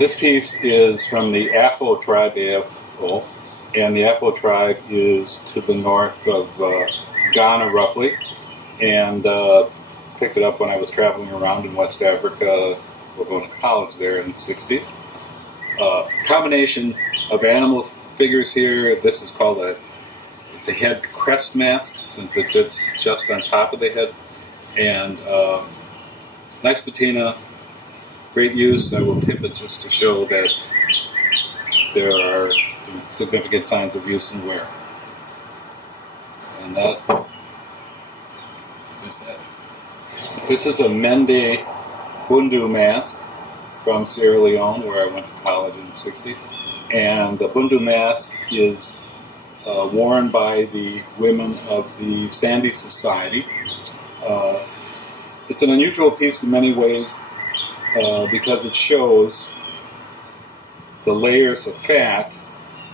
This piece is from the Afo tribe, Afo, and the Afo tribe is to the north of Ghana, roughly, and picked it up when I was traveling around in West Africa. We're going to college there in the 60s. Combination of animal figures here. This is called the head crest mask, since it fits just on top of the head, and nice patina. Great use. I will tip it just to show that there are significant signs of use and wear. And that is that. This is a Mende Bundu mask from Sierra Leone, where I went to college in the 60s. And the Bundu mask is worn by the women of the Sandy Society. It's an unusual piece in many ways, because it shows the layers of fat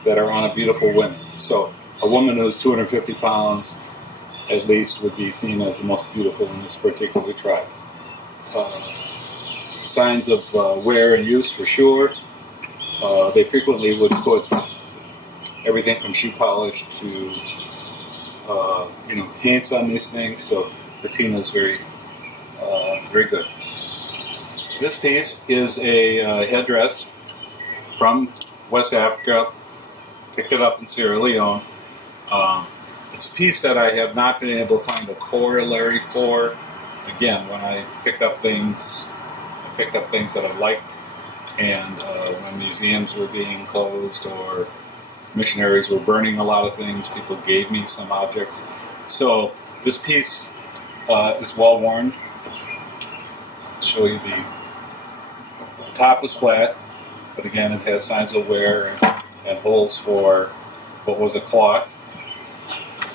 that are on a beautiful woman. So a woman who's 250 pounds at least would be seen as the most beautiful in this particular tribe. Signs of wear and use for sure. They frequently would put everything from shoe polish to paints on these things, so patina is very good. This piece is a headdress from West Africa. Picked it up in Sierra Leone. It's a piece that I have not been able to find a corollary for. Again, when I picked up things that I liked, and when museums were being closed or missionaries were burning a lot of things, people gave me some objects. So this piece is well worn. I'll show you the top is flat, but again it has signs of wear and holes for what was a cloth.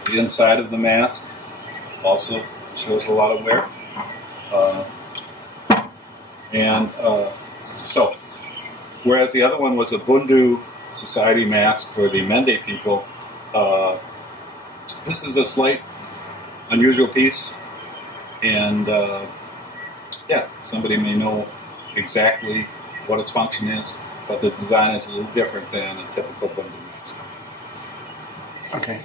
The inside of the mask also shows a lot of wear. So, whereas the other one was a Bundu Society mask for the Mende people, this is a slight unusual piece, and somebody may know exactly what its function is, but the design is a little different than a typical Bundu mask. Okay.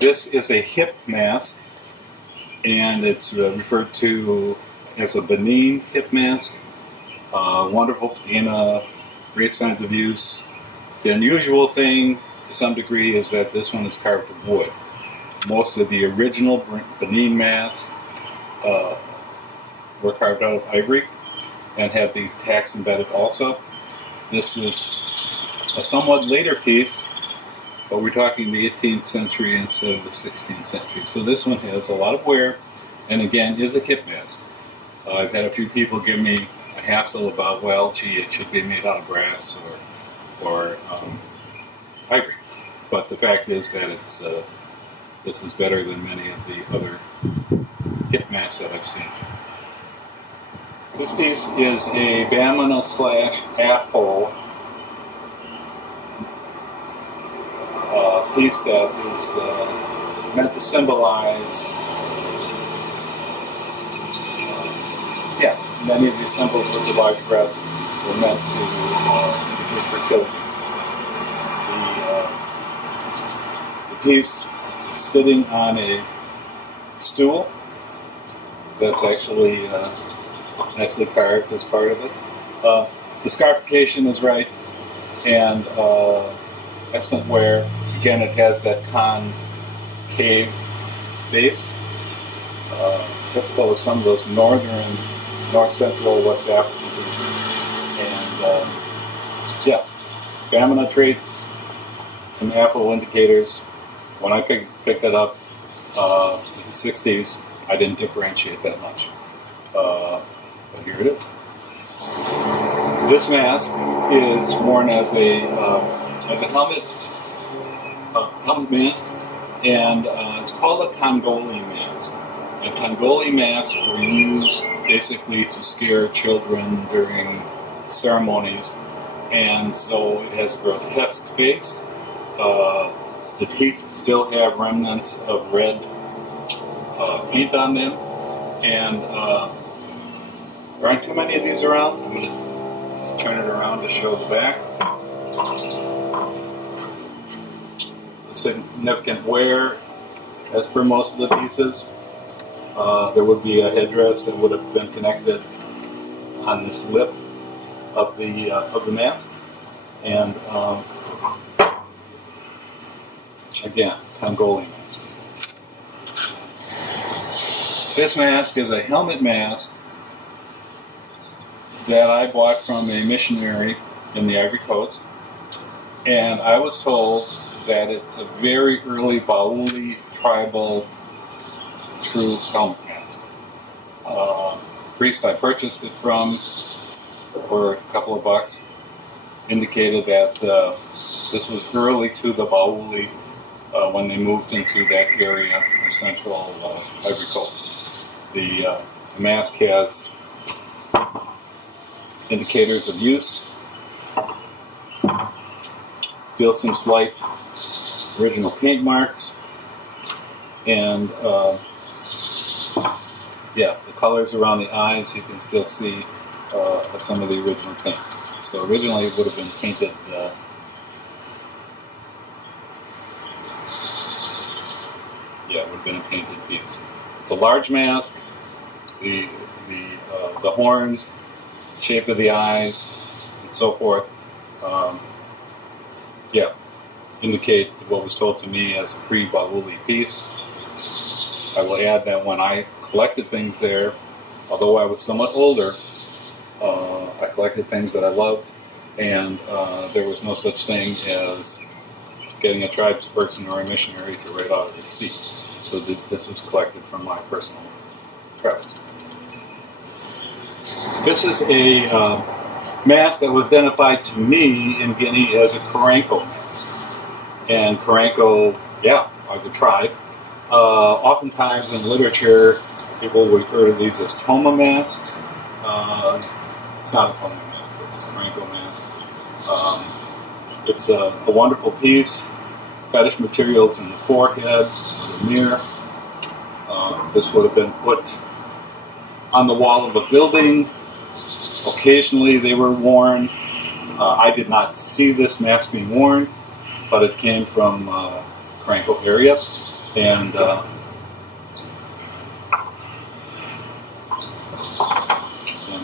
This is a hip mask, and it's referred to as a Benin hip mask. Wonderful patina, great signs of use. The unusual thing, to some degree, is that this one is carved of wood. Most of the original Benin masks were carved out of ivory and have the tacks embedded also. This is a somewhat later piece, but we're talking the 18th century instead of the 16th century. So this one has a lot of wear, and again, is a hip mask. I've had a few people give me a hassle about, it should be made out of brass or ivory. But the fact is that this is better than many of the other hip masks that I've seen. This piece is a Bamana / Afo piece that is meant to symbolize many of these symbols with the large breast were meant to indicate fertility. The piece is sitting on a stool that's actually nicely carved as part of it. The scarification is right, and excellent wear. Again, it has that concave base, typical of some of those north central West African pieces. And Bamana traits, some Afro indicators. When I picked it up in the 60s, I didn't differentiate that much. But here it is. This mask is worn as a helmet mask, and it's called a Congoli mask. And Congoli masks were used basically to scare children during ceremonies, and so it has a grotesque face. The teeth still have remnants of red paint on them, and there aren't too many of these around. I'm going to Just turn it around to show the back. Significant wear, as per most of the pieces. There would be a headdress that would have been connected on this lip of the mask, and again, Congolian mask. This mask is a helmet mask that I bought from a missionary in the Ivory Coast, and I was told that it's a very early Bauli tribal true helmet mask. Priest I purchased it from for a couple of bucks indicated that this was early to the Bauli when they moved into that area in central Ivory Coast. The mask has indicators of use, still some slight original paint marks, and yeah, the colors around the eyes, you can still see some of the original paint. So originally it would have been painted, yeah, it would have been a painted piece. It's a large mask. The horns, shape of the eyes, and so forth, yeah, indicate what was told to me as a pre-Bauli piece. I will add that when I collected things there, although I was somewhat older, I collected things that I loved, and there was no such thing as getting a tribesperson or a missionary to write out a receipt. So this was collected from my personal travels. This is a mask that was identified to me in Guinea as a Karanko mask. And Karanko, yeah, are the tribe. Oftentimes in literature, people refer to these as Toma masks. It's not a Toma mask, it's a Karanko mask. It's a wonderful piece. Fetish materials in the forehead, the mirror. This would have been put on the wall of a building. Occasionally they were worn. I did not see this mask being worn, but it came from Karanko area. And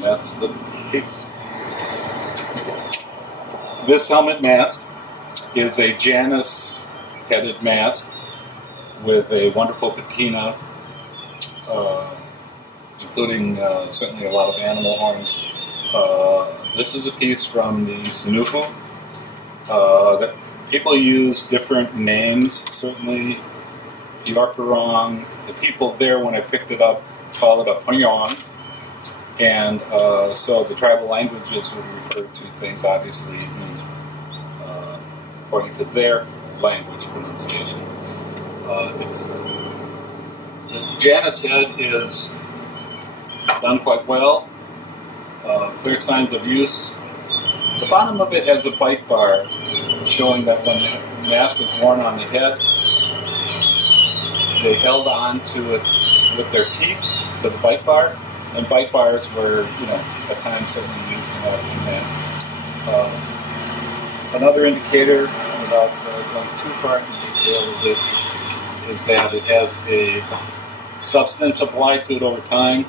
that's the piece. This helmet mask is a Janus headed mask with a wonderful patina, including certainly a lot of animal horns. This is a piece from the Sinufu. That people use different names, certainly Yorkerong. The people there, when I picked it up, call it a Pyong. And so the tribal languages would refer to things, obviously, according to their language pronunciation. The Janus head is done quite well. Clear signs of use. The bottom of it has a bite bar showing that when the mask was worn on the head, they held on to it with their teeth to the bite bar, and bite bars were, at times certainly used in African masks. Another indicator, without going too far into detail of this, is that it has a substance applied to it over time,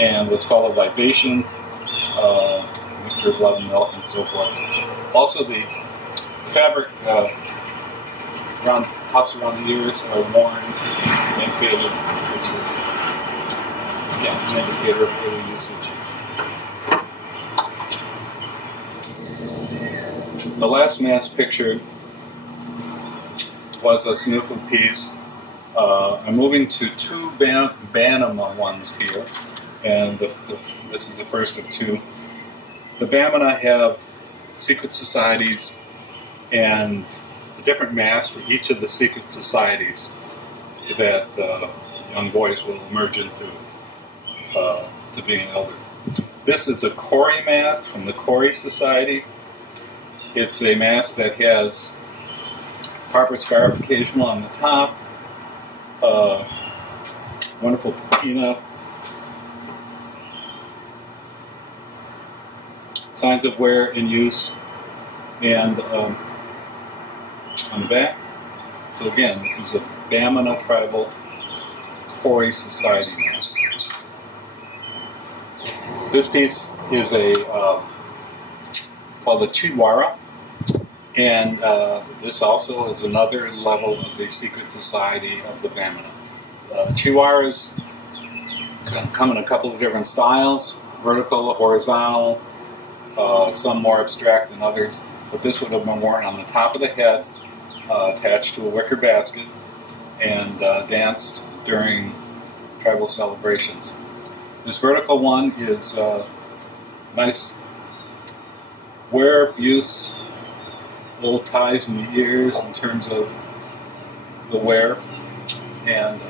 and what's called a libation, mixture of blood and milk, and so forth. Also, the fabric around cuffs around the ears are worn and faded, which is, again, an indicator of early usage. The last mask pictured was a Sinufu piece. I'm moving to two Banama ones here, and this is the first of two. The Bamana have secret societies and different masks for each of the secret societies that young boys will emerge into to being an elder. This is a Kori mask from the Kori Society. It's a mask that has Harper scarification on the top, wonderful patina. signs of wear and use, and on the back. So again, this is a Bamana Tribal Quarry Society mask. This piece is called a Chihuahua, and this also is another level of the secret society of the Bamana. Chihuahuas come in a couple of different styles: vertical, horizontal, some more abstract than others. But this would have been worn on the top of the head, attached to a wicker basket, and danced during tribal celebrations. This vertical one is nice wear, use, little ties in the ears in terms of the wear, and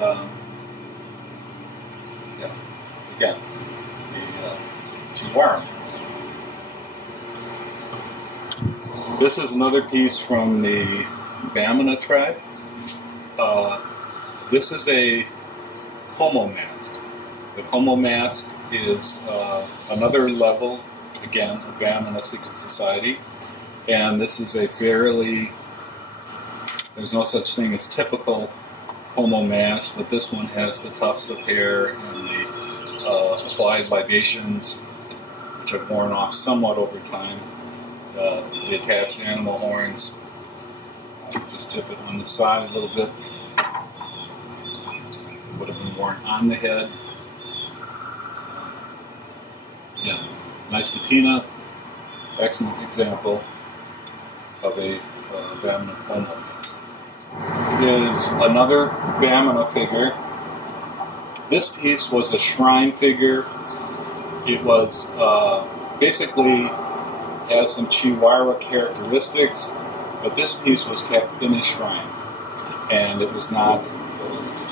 again, the Chihuahua. This is another piece from the Bamana tribe. This is a Como mask. The Como mask is another level, again, of Bamana secret society, and this is a fairly, there's no such thing as typical Como mask, but this one has the tufts of hair and the applied libations, which are worn off somewhat over time. The attached animal horns. Just tip it on the side a little bit. Would have been worn on the head. Yeah, nice patina. Excellent example of a Bamana Como mask. Is another Bamana figure. This piece was a shrine figure. It was basically has some Chihuahua characteristics, but this piece was kept in a shrine, and it was not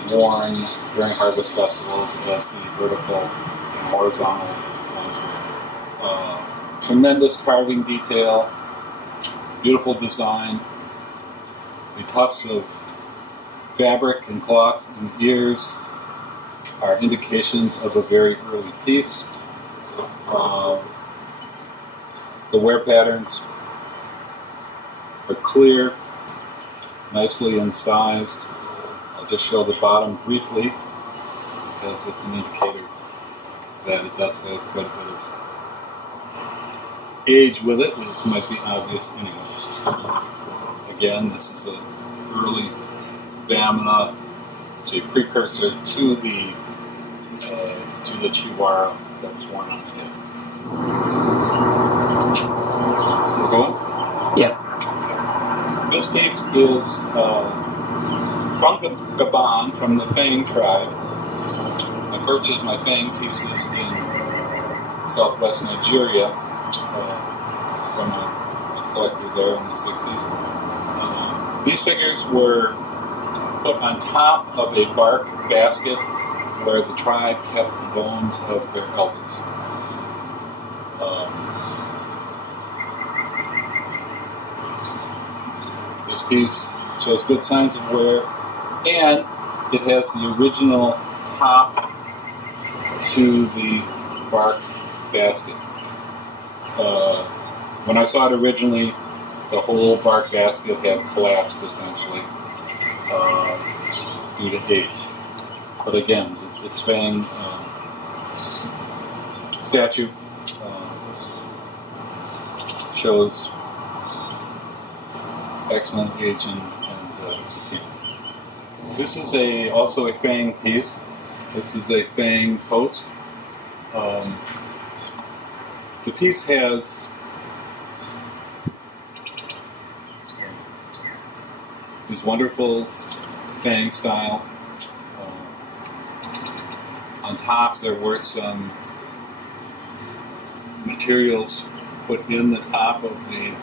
worn during harvest festivals as the vertical and horizontal ones were. Tremendous carving detail, beautiful design. The tufts of fabric and cloth and ears are indications of a very early piece. The wear patterns are clear, nicely incised. I'll just show the bottom briefly because it's an indicator that it does have quite a bit of age with it, which might be obvious anyway. Again, this is an early Bamana. It's a precursor to the Chihuahua that was worn on the head. We're going? Yeah. This piece is from Gabon, from the Fang tribe. I purchased my Fang pieces in southwest Nigeria from a collector there in the 60s. These figures were put on top of a bark basket where the tribe kept the bones of their elders. This piece shows good signs of wear, and it has the original top to the bark basket. When I saw it originally, the whole bark basket had collapsed essentially due to age. But again, the Fang statue shows excellent age and patina. This is also a Fang piece. This is a Fang post. The piece has this wonderful Fang style. On top, there were some materials put in the top of the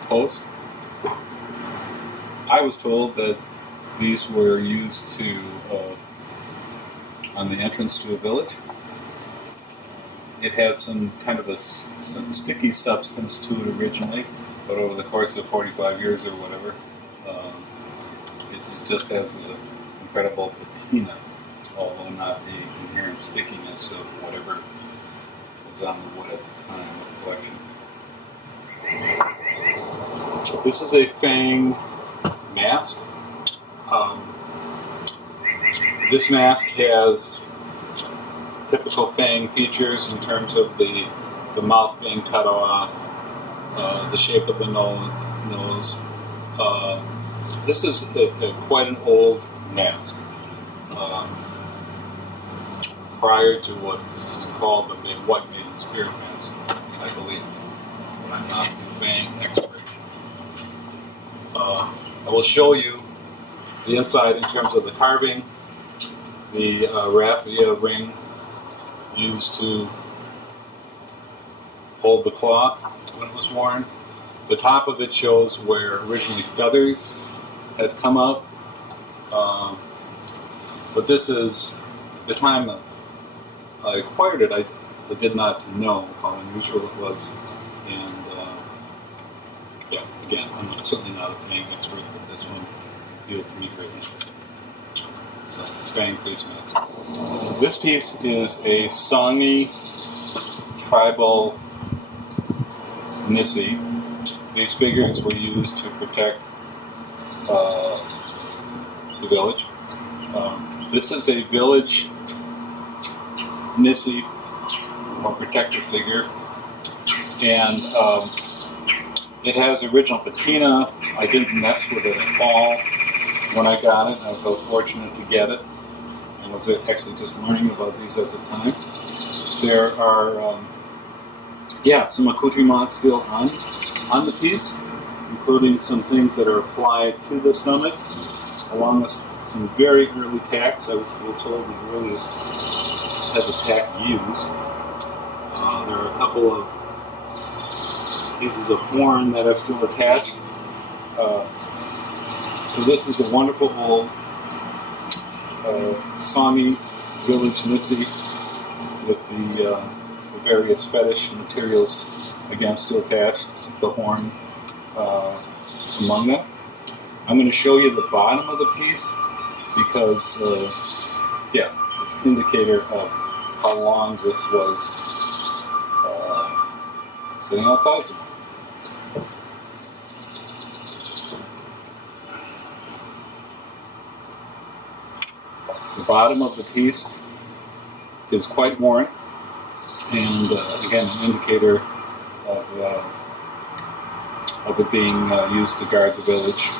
post. I was told that these were used to on the entrance to a village. It had some kind of some sticky substance to it originally, but over the course of 45 years or whatever, it just has an incredible patina, although not the inherent stickiness of whatever was was on the wood at the time of the collection. This is a Fang mask. This mask has typical Fang features in terms of the mouth being cut off, the shape of the nose. This is quite an old mask. Prior to what's called the White Man's Spirit Mask, I believe. But I'm not a Fang expert. I will show you the inside in terms of the carving, the raffia ring used to hold the cloth when it was worn. The top of it shows where originally feathers had come out. But this is the time that I acquired it. I did not know how unusual it was. And again, I'm certainly not a Fang expert, but this one appealed to me greatly. So, Fang face mask. This piece is a Sami tribal Nissi. These figures were used to protect the village. This is a village Nissi, or protector figure, and it has original patina. I didn't mess with it at all when I got it. I was fortunate to get it. I was actually just learning about these at the time. There are, some accoutrements still on the piece, including some things that are applied to the stomach, along with some very early tacks. I was told the earliest type of tack used. There are a couple of pieces of horn that are still attached. So this is a wonderful old Sami village Nissi with the various fetish materials, again, still attached, the horn among them. I'm going to show you the bottom of the piece because, it's an indicator of how long this was sitting outside somewhere. The bottom of the piece is quite worn, and again, an indicator of it being used to guard the village,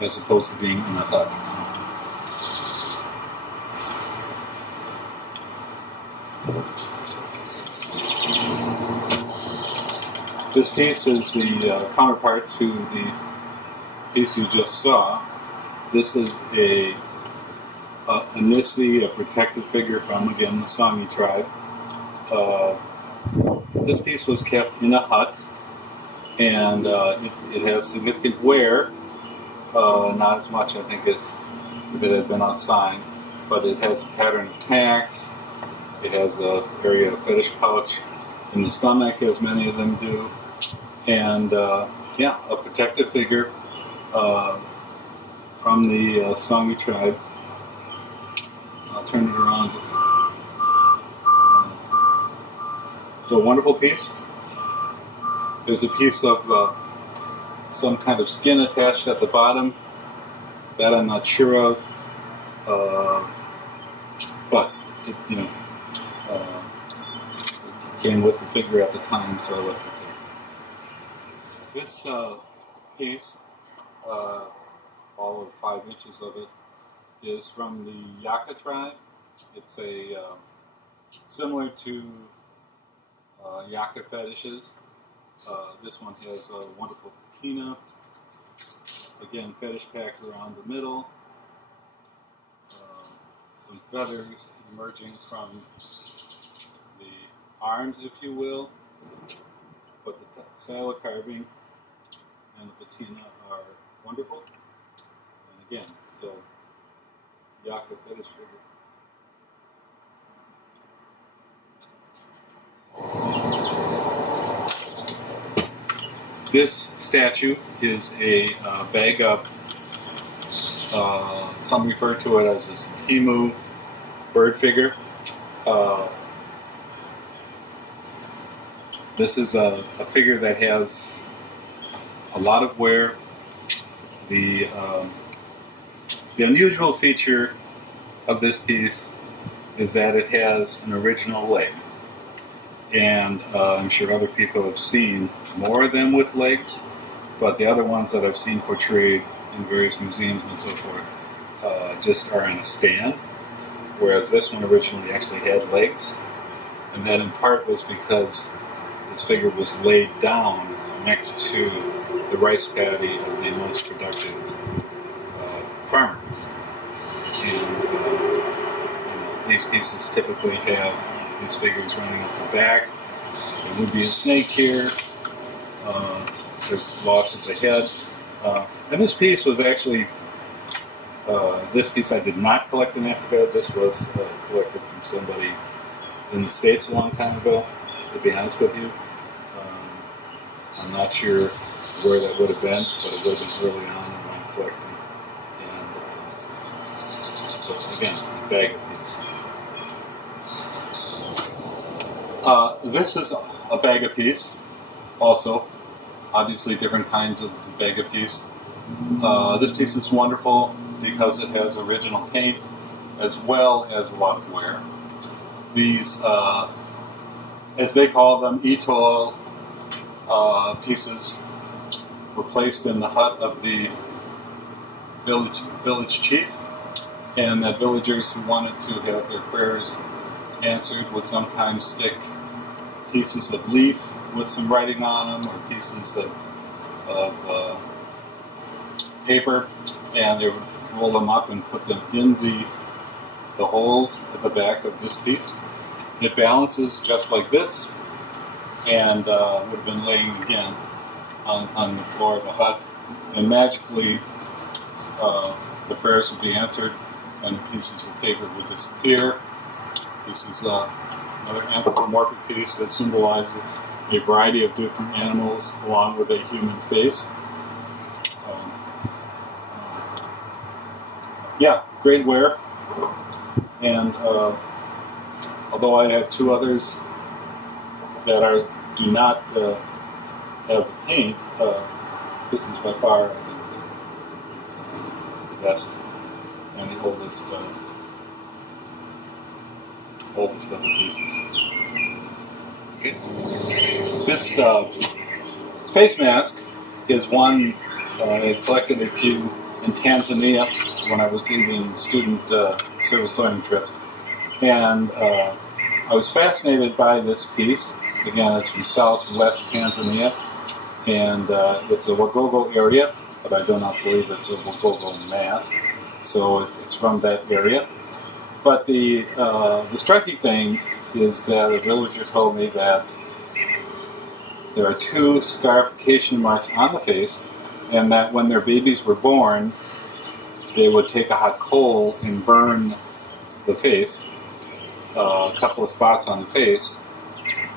as opposed to being in a hut. This piece is the counterpart to the piece you just saw. This is a Nissi, a protective figure from, again, the Sami tribe. This piece was kept in a hut, and it has significant wear, not as much, I think, as if it had been outside, but it has a pattern of tacks. It has an area of fetish pouch in the stomach, as many of them do, and a protective figure from the Sami tribe. I'll turn it around just. So a wonderful piece. There's a piece of some kind of skin attached at the bottom. That I'm not sure of, but it came with the figure at the time, so I left it there. This piece, all of 5 inches of it, is from the Yaka tribe. It's a similar to Yaka fetishes. This one has a wonderful patina. Again, fetish packed around the middle. Some feathers emerging from the arms, if you will. But the style of carving and the patina are wonderful. And again, so Yaka fetish figure. This statue is a bag up. Some refer to it as a Timu bird figure. Uh, this is a figure that has a lot of wear. The unusual feature of this piece is that it has an original leg. And I'm sure other people have seen more of them with legs, but the other ones that I've seen portrayed in various museums and so forth just are on a stand, whereas this one originally actually had legs. And that in part was because this figure was laid down next to the rice paddy of the most productive farmer. And these pieces typically have these figures running up the back. There would be a snake here. There's loss of the head. And this piece was actually, this piece I did not collect in Africa. This was collected from somebody in the States a long time ago, to be honest with you. I'm not sure where that would have been, but it would have been early on in my collecting. And so, again, a bag of piece. This is a bag of piece, also. Obviously, different kinds of bag of piece. This piece is wonderful because it has original paint as well as a lot of wear. These, as they call them, etoile pieces were placed in the hut of the village chief, and that villagers who wanted to have their prayers answered would sometimes stick pieces of leaf with some writing on them, or pieces of paper, and they would roll them up and put them in the holes at the back of this piece. It balances just like this, and would have been laying again on the floor of the hut, and magically the prayers would be answered, and pieces of paper would disappear. This is another anthropomorphic piece that symbolizes a variety of different animals along with a human face. Yeah, great wear. And although I have two others that do not have paint, this is by far the best and the oldest of the pieces. Okay. This face mask is one I collected a few in Tanzania when I was leading student service learning trips. And I was fascinated by this piece. Again, it's from southwest Tanzania, and it's a Wagogo area, but I do not believe it's a Wagogo mask. So it's from that area. But the striking thing is that a villager told me that there are two scarification marks on the face, and that when their babies were born, they would take a hot coal and burn the face, a couple of spots on the face,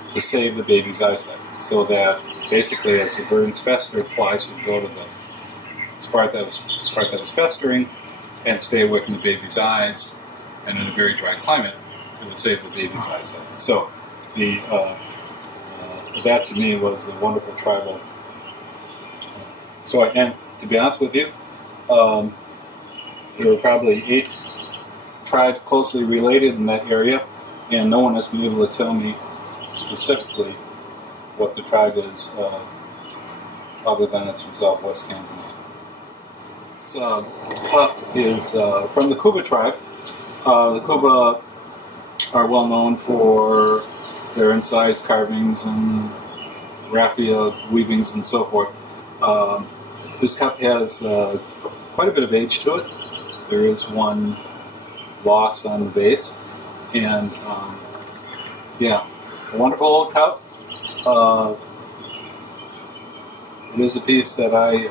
to save the baby's eyesight. So that basically, as the burns festered, flies would go to the part that was festering and stay away from the baby's eyes. And in a very dry climate, it would save the baby's eyesight. So that to me was a wonderful tribal. And to be honest with you, there were probably 8 tribes closely related in that area, and no one has been able to tell me specifically what the tribe is, other than it's from southwest Tanzania. This pup is from the Kuba tribe. The Kuba are well known for their incised carvings and raffia weavings and so forth. This cup has quite a bit of age to it. There is one loss on the base, and a wonderful old cup. It is a piece that I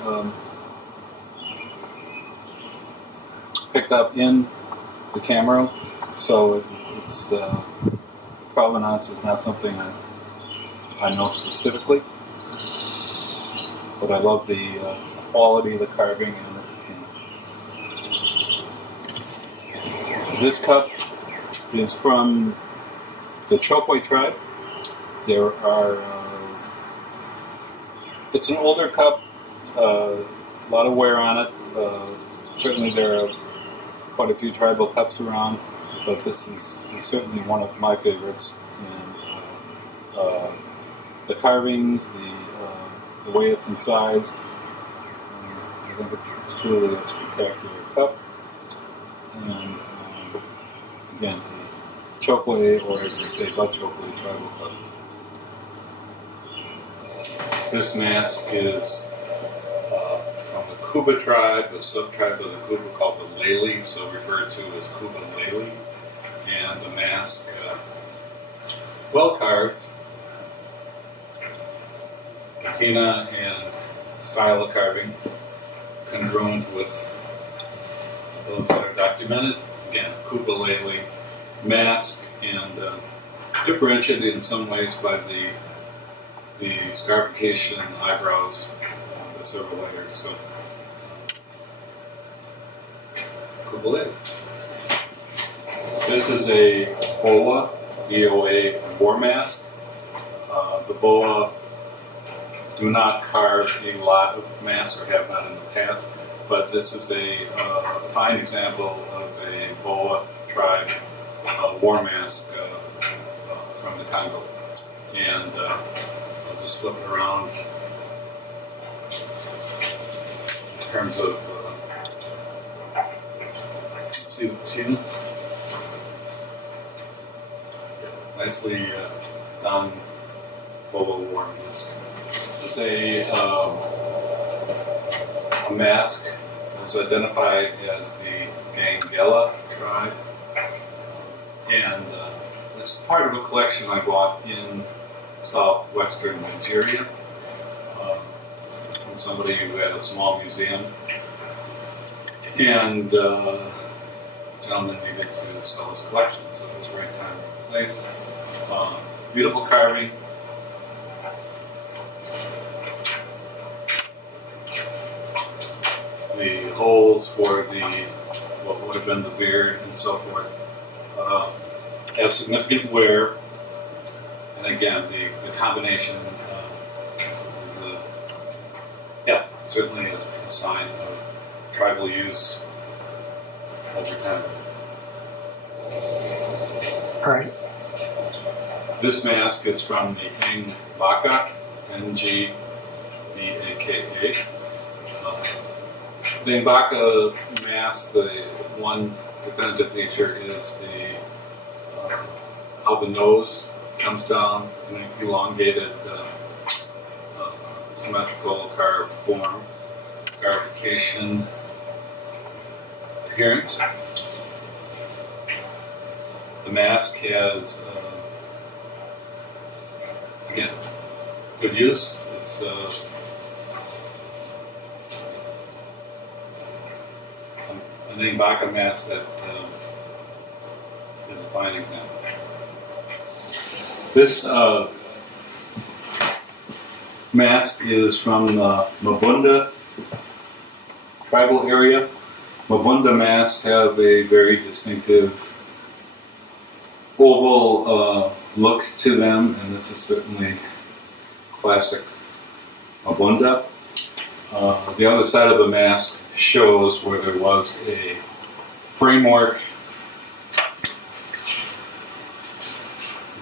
picked up in the camera, so its provenance is not something I know specifically, but I love the quality of the carving and the patina. This cup is from the Chokwe tribe. There are, it's an older cup, a lot of wear on it. Certainly there are quite a few tribal cups around, but this is certainly one of my favorites. And the carvings, the way it's incised, I think it's truly a spectacular cup. And again, the Chokwe, or as they say, Butt Chokwe tribal cup. This mask is from the Kuba tribe, a sub-tribe of the Kuba called the Lele, so referred to as Kuba Lele. And the mask, well carved, patina and style of carving, congruent with those that are documented. Again, Kuba Lele mask, and differentiated in some ways by the scarification eyebrows, the several layers. So, Kuba Lele. This is a boa, B-O-A, war mask. The boa do not carve a lot of masks, or have not in the past, but this is a fine example of a boa tribe war mask from the Congo. And I'll just flip it around in terms of, let's see the two. Nicely done boa war mask. This is a mask that was identified as the Gangela tribe. And it's part of a collection I bought in southwestern Nigeria from somebody who had a small museum. And the gentleman needed to sell his collection, so it was a great time and place. Beautiful carving. The holes for what would have been the beard and so forth have significant wear, and again the combination is certainly a sign of tribal use over time. All right. This mask is from the Ngbaka, Ngbaka. The Ngbaka mask, the one definitive feature is how the nose comes down in an elongated, symmetrical carved form, scarification appearance. The mask has, again, good use. It's an Ngbaka mask that is a fine example. This mask is from the Mabunda tribal area. Mabunda masks have a very distinctive oval look to them, and this is certainly classic Mabunda. The other side of the mask shows where there was a framework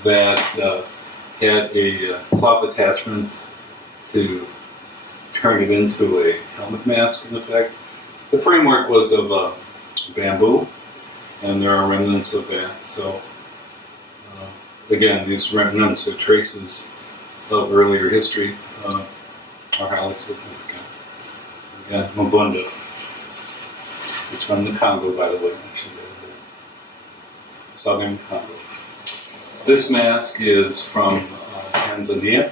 that had a cloth attachment to turn it into a helmet mask, in effect. The framework was of bamboo, and there are remnants of that. So, again, these remnants or traces of earlier history are highly significant. Again, Mabunda. It's from the Congo, by the way, actually, southern Congo. This mask is from Tanzania,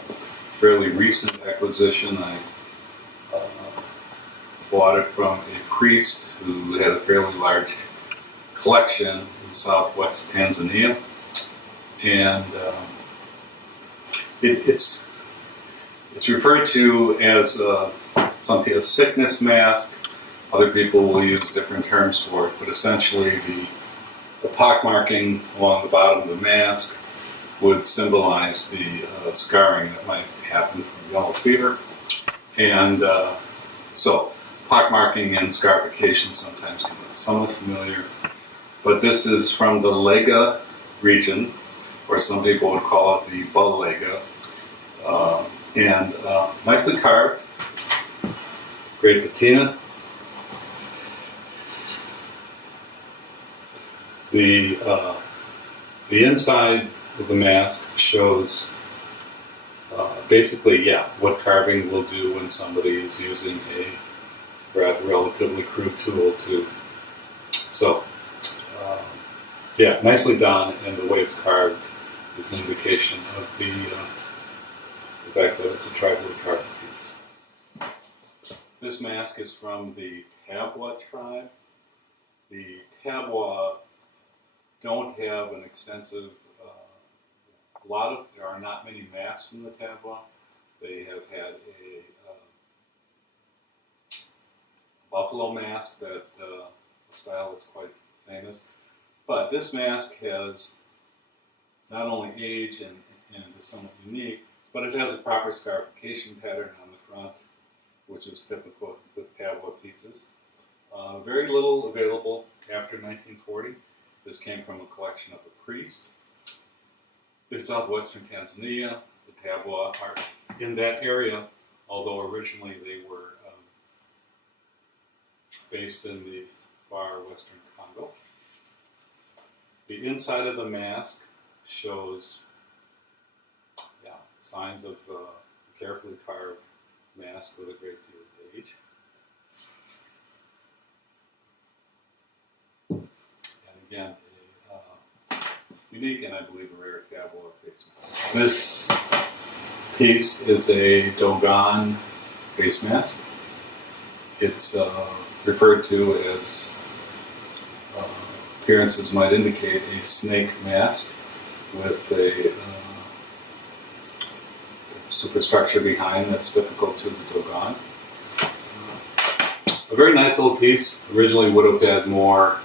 fairly recent acquisition. I bought it from a priest who had a fairly large collection in southwest Tanzania, and it's referred to as a sickness mask. Other people will use different terms for it, but essentially the pockmarking along the bottom of the mask would symbolize the scarring that might happen from yellow fever. And so pockmarking and scarification sometimes can be somewhat familiar. But this is from the lega region, or some people would call it the bull lega. And nicely carved, great patina. The inside of the mask shows basically, what carving will do when somebody is using a relatively crude tool to. So, nicely done, and the way it's carved is an indication of the fact that it's a tribally carved piece. This mask is from the Tabwa tribe. The Tabwa don't have an extensive, there are not many masks from the Tabwa. They have had a buffalo mask, that a style that's quite famous. But this mask has not only age and is somewhat unique, but it has a proper scarification pattern on the front, which is typical with Tabwa pieces. Very little available after 1940. This came from a collection of a priest. In southwestern Tanzania, the Tabwa are in that area, although originally they were based in the far western Congo. The inside of the mask shows signs of a carefully carved mask with a great deal of age. And again, a unique and I believe a rare Tabwa face mask. This piece is a Dogon face mask. It's referred to as, appearances might indicate, a snake mask with a superstructure behind that's typical to the Dogon. A very nice little piece. Originally would have had more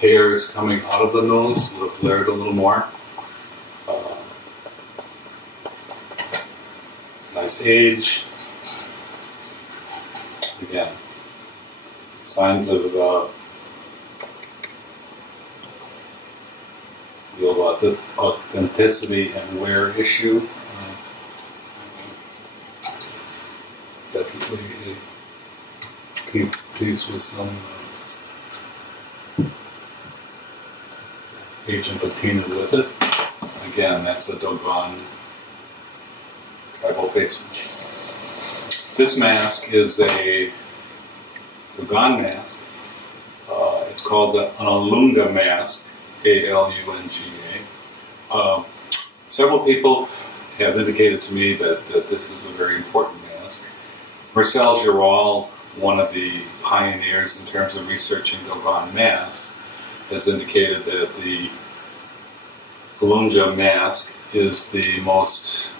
hairs coming out of the nose, would have flared a little more. Nice age. Again, signs of the authenticity and wear issue. It's definitely a piece with some age and patina with it. Again, that's a Dogon tribal face mask. This mask is a Dogon mask. It's called an Alunga mask, A-L-U-N-G-A. Several people have indicated to me that this is a very important mask. Marcel Giral, one of the pioneers in terms of researching Dogon masks, has indicated that the Alunga mask is the most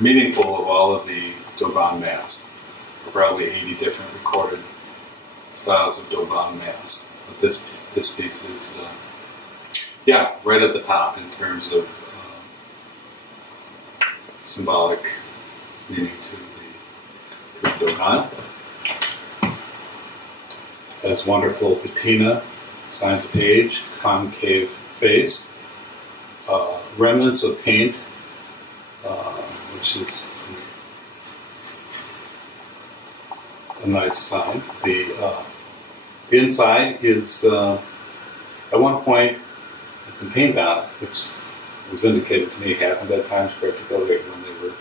meaningful of all of the Dogon masks. There are probably 80 different recorded styles of Dogon masks. But this piece is, right at the top in terms of symbolic meaning to the Dogon. Has wonderful patina, signs of age, concave face, remnants of paint, which is a nice sign. The inside is, at one point, had some paint on it, which was indicated to me happened at times, particularly when they were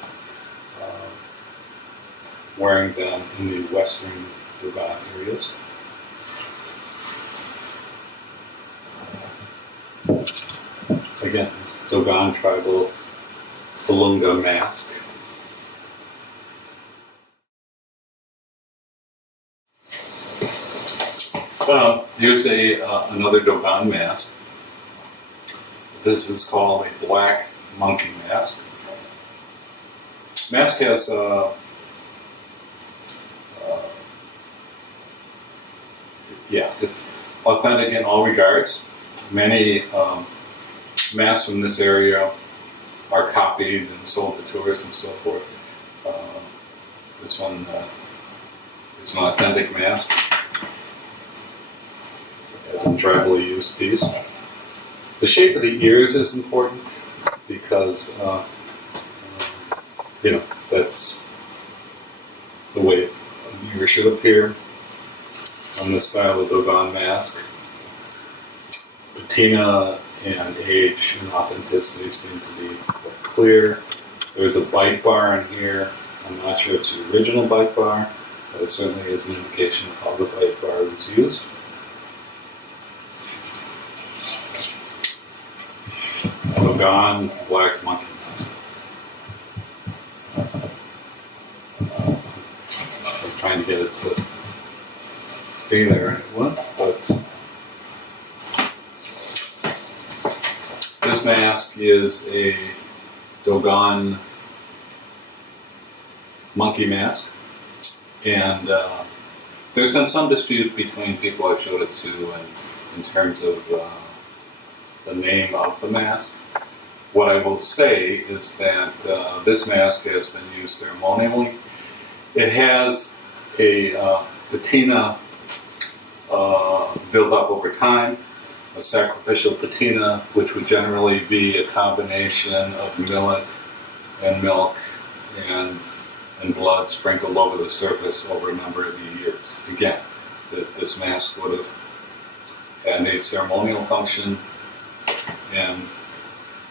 wearing them in the western Dogon areas. Again, this Dogon tribal Alunga mask. Here's another Dogon mask. This is called a black monkey mask. Mask has it's authentic in all regards. Many masks from this area are copied and sold to tourists and so forth. This one is an authentic mask. It's a tribally used piece. The shape of the ears is important because, that's the way an ear should appear on this style of Dogon mask. Patina and age and authenticity seem to be quite clear. There's a bite bar in here. I'm not sure it's the original bite bar, but it certainly is an indication of how the bite bar was used. Dogon black monkey mask. I was trying to get it to stay there and it wouldn't, but this mask is a Dogon monkey mask, and there's been some dispute between people I've showed it to in terms of the name of the mask. What I will say is that this mask has been used ceremonially. It has a patina built up over time, a sacrificial patina, which would generally be a combination of millet and milk and blood sprinkled over the surface over a number of years. Again, this mask would have had a ceremonial function, and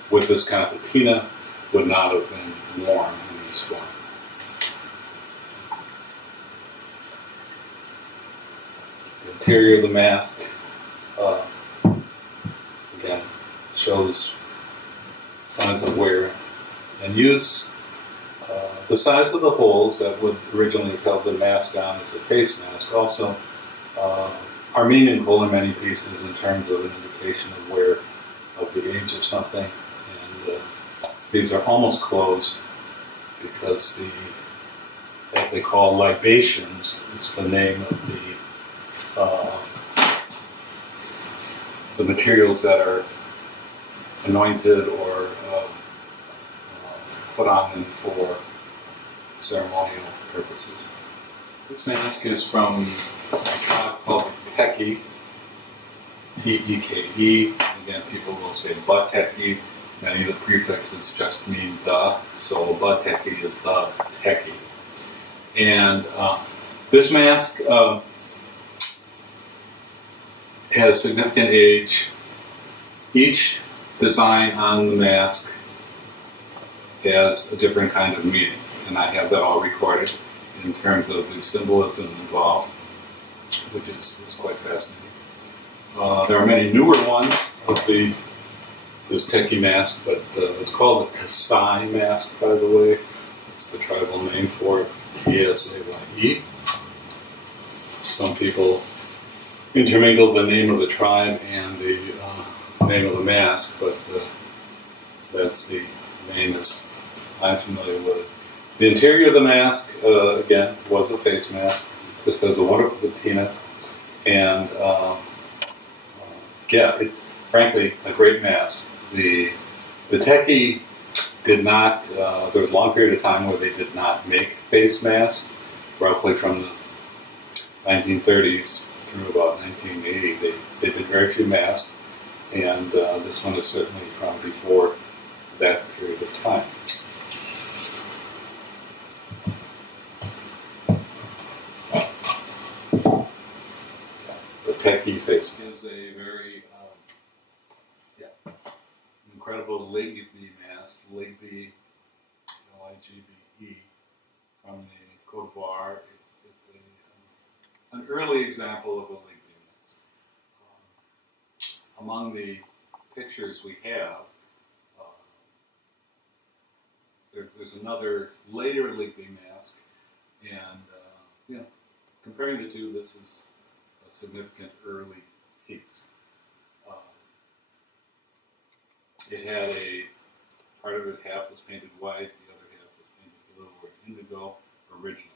with this kind of patina would not have been worn in this form. The interior of the mask, again, shows signs of wear and use. The size of the holes that would originally have held the mask on as a face mask also are meaningful in many pieces in terms of an indication of wear of the age of something. And these are almost closed because as they call libations, it's the name of the materials that are anointed or put on them for ceremonial purposes. This mask is from a tribe called Teke, T-E-K-E. Again, people will say Bateki. Many of the prefixes just mean the, so Bateki is the Teke. And this mask has significant age. Each design on the mask has a different kind of meaning, and I have that all recorded in terms of the symbolism involved, which is quite fascinating. There are many newer ones of this Teke mask, but it's called the Kasai mask, by the way. It's the tribal name for it, T-S-A-Y-E. Some people intermingle the name of the tribe and the name of the mask, but that's the name as I'm familiar with it. The interior of the mask, again, was a face mask. This has a wonderful patina, and it's frankly a great mask. The Teke did not, there was a long period of time where they did not make face masks, roughly from the 1930s through about 1980. They did very few masks, and this one is certainly from before that period of time. The Teke face is a very incredible Ligbe mask, Ligbe, L-I-G-B-E, from the Côte d'Ivoire. It's an early example of a Ligbe mask. Among the pictures we have, there's another later Ligbe mask, and comparing the two, this is a significant early piece. It had part of it, half was painted white, the other half was painted blue or indigo originally.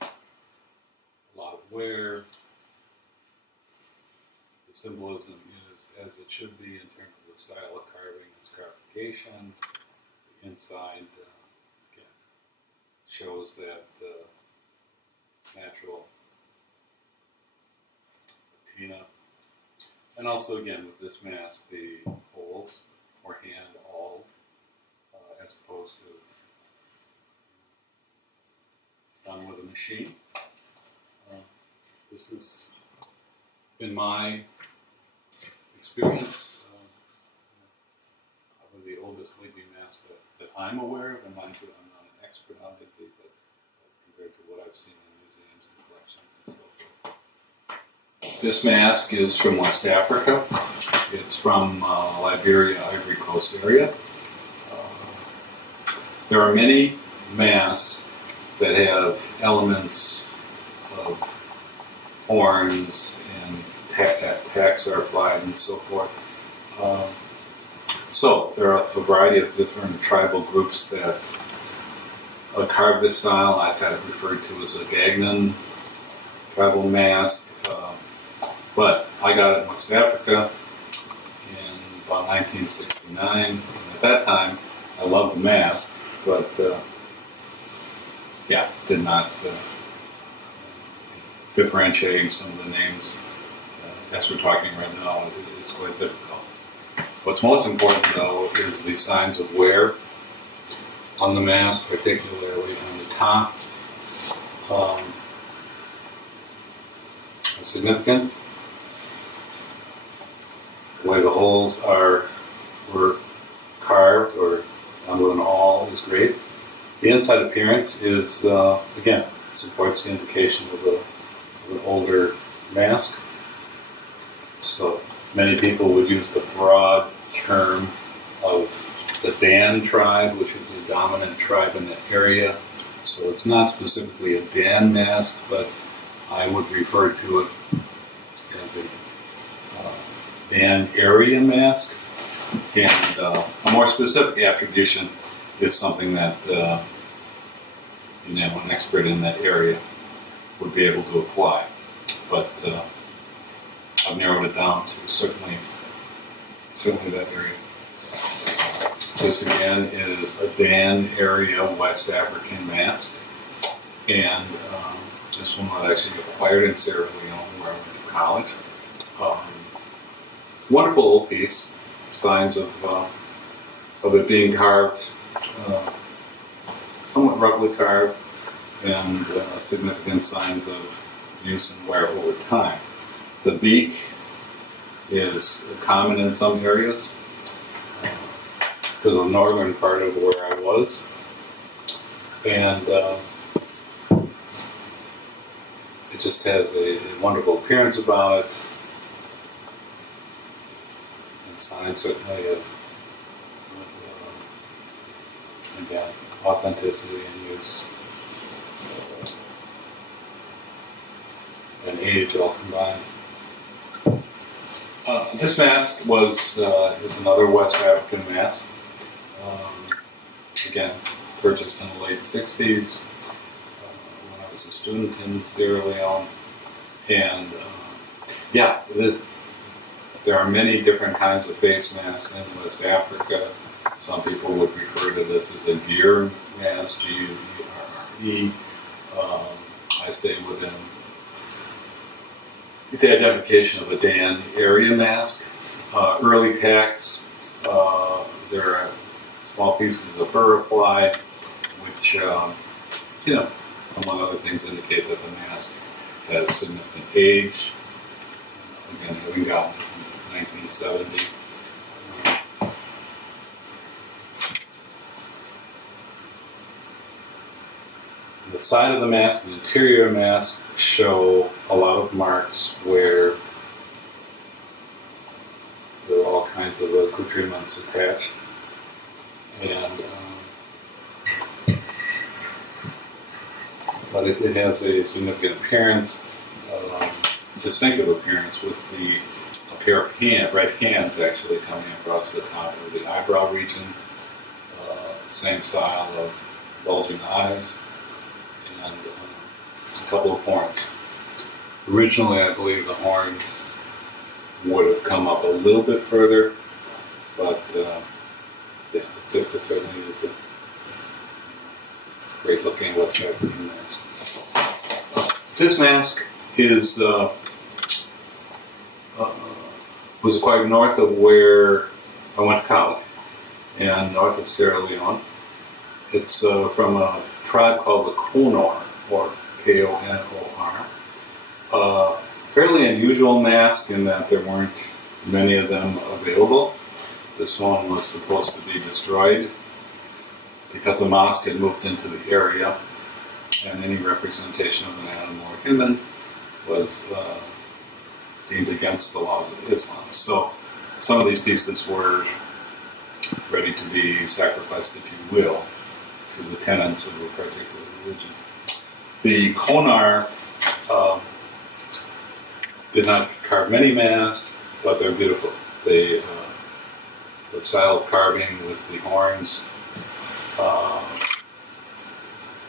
A lot of wear. The symbolism is as it should be in terms of the style of carving and scarification. The inside again shows that natural patina. And also again with this mask, the holes were hand-auled as opposed to done with a machine. This has been my experience. Probably the oldest leaping mask that I'm aware of, and mind you, I'm not an expert on it, but compared to what I've seen in museums and collections and so forth. This mask is from West Africa. It's from Liberia, Ivory Coast area. There are many masks that have elements of horns and tacks are applied and so forth. So there are a variety of different tribal groups that carve this style. I've had it referred to as a Gagnon tribal mask, but I got it in West Africa in about 1969. And at that time, I loved the mask, but did not differentiating some of the names as we're talking right now is quite difficult. What's most important, though, is the signs of wear on the mask, particularly on the top. Significant. The way the holes were carved or done with an awl is great. The inside appearance is, again, supports the indication of an older mask. So many people would use the broad term of the Dan tribe, which is a dominant tribe in the area. So it's not specifically a Dan mask, but I would refer to it as a Dan area mask. And a more specific attribution is something that an expert in that area would be able to apply. But I've narrowed it down to certainly that area. This again is a Dan area West African mask, and this one was actually acquired in Sierra Leone where I went to college. Wonderful old piece, signs of it being carved, somewhat roughly carved, and significant signs of use and wear over time. The beak is common in some areas, to the northern part of where I was, and it just has a wonderful appearance about it, and signs certainly of again, authenticity and use and age all combined. This mask is another West African mask. Again, purchased in the late 60s when I was a student in Sierra Leone. And there are many different kinds of face masks in West Africa. Some people would refer to this as a gear mask, G-U-E-R-R-E. I stay within the identification of a Dan area mask. Early tacks, there are small pieces of fur applied, which, among other things, indicate that the mask has significant age. Again, having gotten it in 1970. The side of the mask and the interior mask show a lot of marks where there are all kinds of accoutrements attached. And but it has a significant appearance, distinctive appearance, with a pair of right hands actually coming across the top of the eyebrow region. Same style of bulging eyes. And a couple of horns. Originally, I believe the horns would have come up a little bit further, but yeah, it certainly is a great looking West African mask. This mask is was acquired north of where I went to college, and north of Sierra Leone. It's from a tribe called the Konor, or Konor. Fairly unusual mask in that there weren't many of them available. This one was supposed to be destroyed because a mosque had moved into the area, and any representation of an animal or human was deemed against the laws of Islam. So some of these pieces were ready to be sacrificed, if you will, to the tenets of a particular religion. The Konar did not carve many masks, but they're beautiful. They, the style of carving with the horns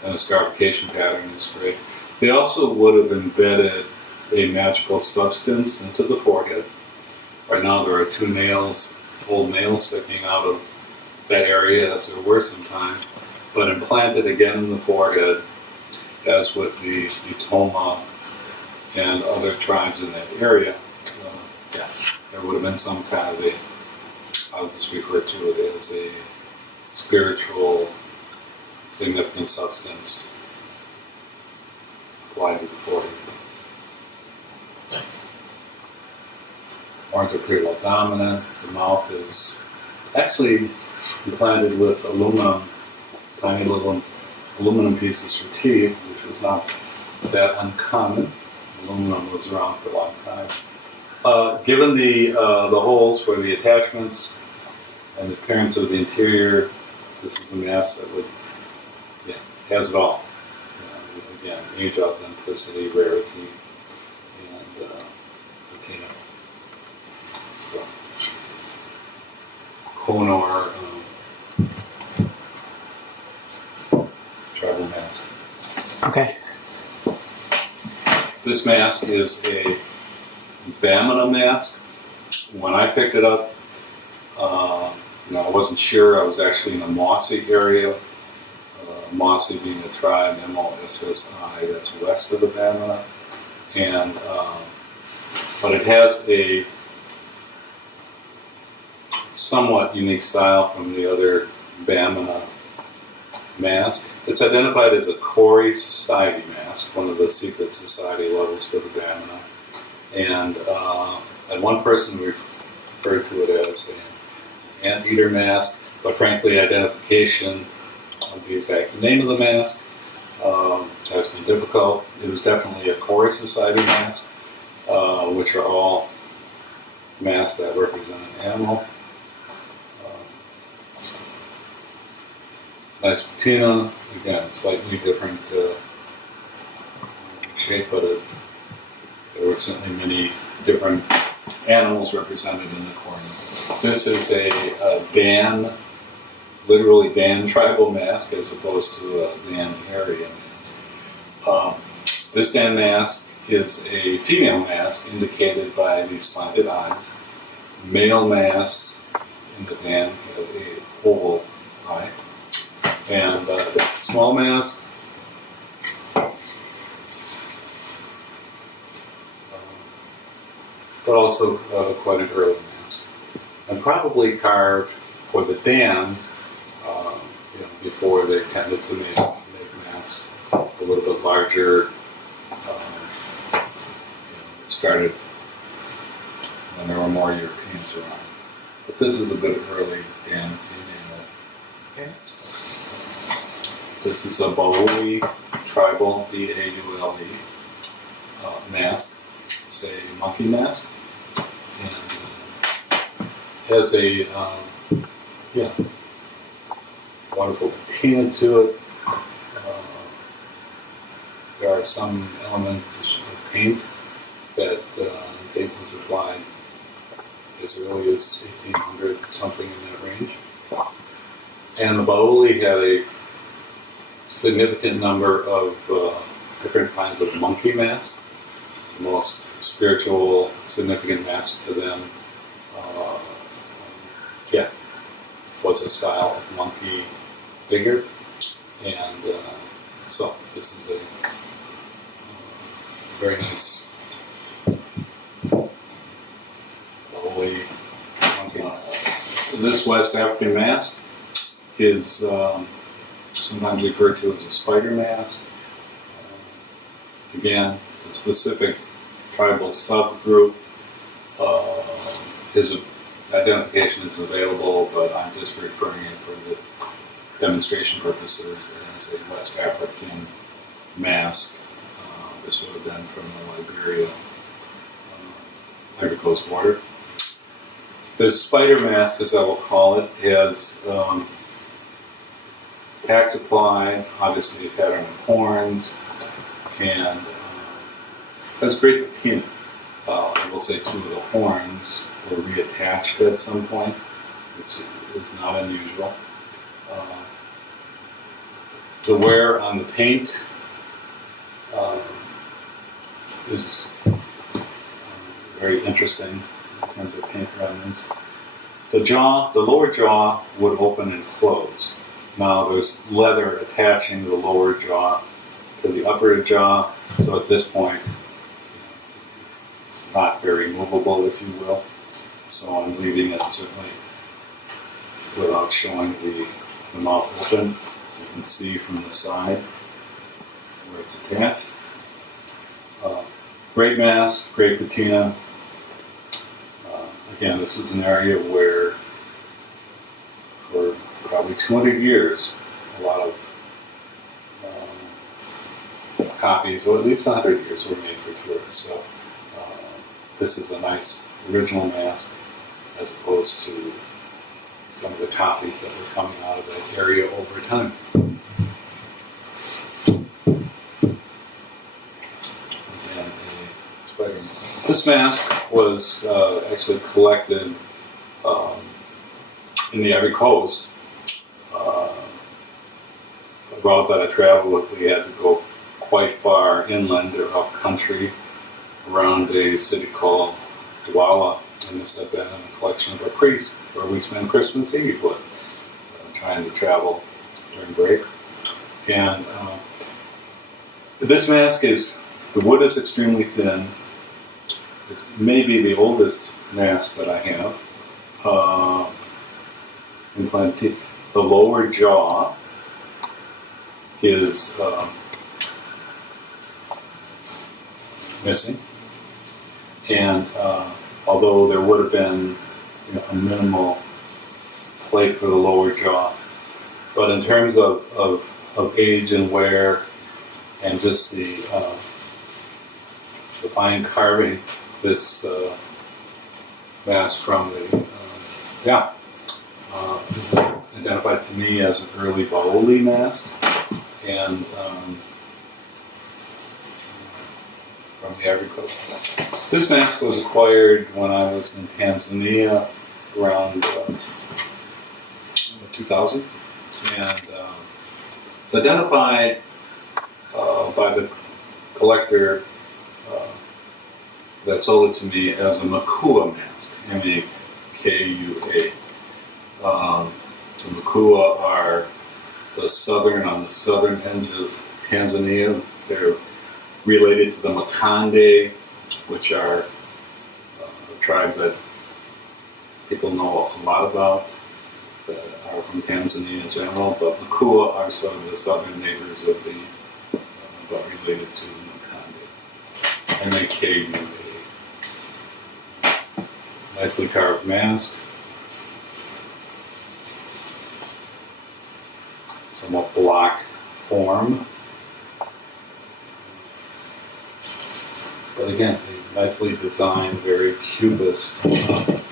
and the scarification pattern is great. They also would have embedded a magical substance into the forehead. Right now there are two nails, old nails sticking out of that area, as there were sometimes, but implanted again in the forehead, as with the Toma and other tribes in that area. Yeah, there would have been some kind of a, I'll just refer to it as a spiritual significant substance applied to the forehead. Horns are pretty well dominant. The mouth is actually implanted with aluminum, tiny little aluminum pieces for teeth, which was not that uncommon. Aluminum was around for a long time. Given the holes for the attachments and the appearance of the interior, this is a mask that would, yeah, has it all. Again, age, authenticity, rarity, and patina. So, Konor tribal mask. Okay. This mask is a Bamana mask. When I picked it up, I wasn't sure. I was actually in the Mossi area. Mossi being a tribe, M-O-S-S-I, that's west of the Bamana. And, but it has a somewhat unique style from the other Bamana mask. It's identified as a Kori Society mask, one of the secret society levels for the Bamana. And one person referred to it as an anteater mask, but frankly, identification of the exact name of the mask has been difficult. It is definitely a Kori Society mask, which are all masks that represent an animal. Nice patina, again, slightly different shape, but there were certainly many different animals represented in the corner. This is a Dan, literally Dan tribal mask, as opposed to a Dan area mask. This Dan mask is a female mask indicated by these slanted eyes. Male masks in the Dan have a oval eye. And it's a small mask. But also quite an early mask. And probably carved for the Dan before they tended to make masks a little bit larger. Started when there were more Europeans around. But this is a bit early Dan female mask. This is a Bauli tribal, B-A-U-L-E, mask. It's a monkey mask. And has a, wonderful patina to it. There are some elements of paint that paint was applied as early as 1800, something in that range. And the Bauli had a significant number of different kinds of monkey masks. the most spiritual, significant mask to them, uh, was a style of monkey figure. And so this is a very nice, holy monkey mask. This West African mask is sometimes referred to as a spider mask. Again, a specific tribal subgroup. His identification is available, but I'm just referring it for the demonstration purposes as a West African mask. This would have been from the Liberia, Ivory Coast border. The spider mask, as I will call it, has tack supply, obviously a pattern of horns, and has great patina. I will say 2 of the horns were reattached at some point, which is not unusual. To wear on the paint is very interesting in terms of paint remnants. The lower jaw would open and close. Now there's leather attaching the lower jaw to the upper jaw, so at this point it's not very movable, if you will. So I'm leaving it certainly without showing the mouth open. You can see from the side where it's attached. Great mask, great patina. Again, this is an area where for probably 200 years, a lot of copies, or at least 100 years, were made for tourists. So this is a nice original mask as opposed to some of the copies that were coming out of that area over time. This mask was actually collected in the Ivory Coast. A route that I traveled with, we had to go quite far inland or up country around a city called Douala, and this had been in a collection of a priest where we spent Christmas Eve with, trying to travel during break. And this mask the wood is extremely thin. It may be the oldest mask that I have. Implanted. The lower jaw is missing, and although there would have been a minimal plate for the lower jaw, but in terms of age and wear and just the fine carving, this mask from the identified to me as an early Baoli mask, and from the Ivory Coast. This mask was acquired when I was in Tanzania around 2000, and it's identified by the collector that sold it to me as a Makua mask, M-A-K-U-A. The Makua are on the southern edge of Tanzania. They're related to the Makande, which are tribes that people know a lot about, that are from Tanzania in general, but Makua are sort of the southern neighbors of the, but related to the Makande. M-A-K-U-A. Nicely carved mask. Somewhat block form. But again, a nicely designed, very cubist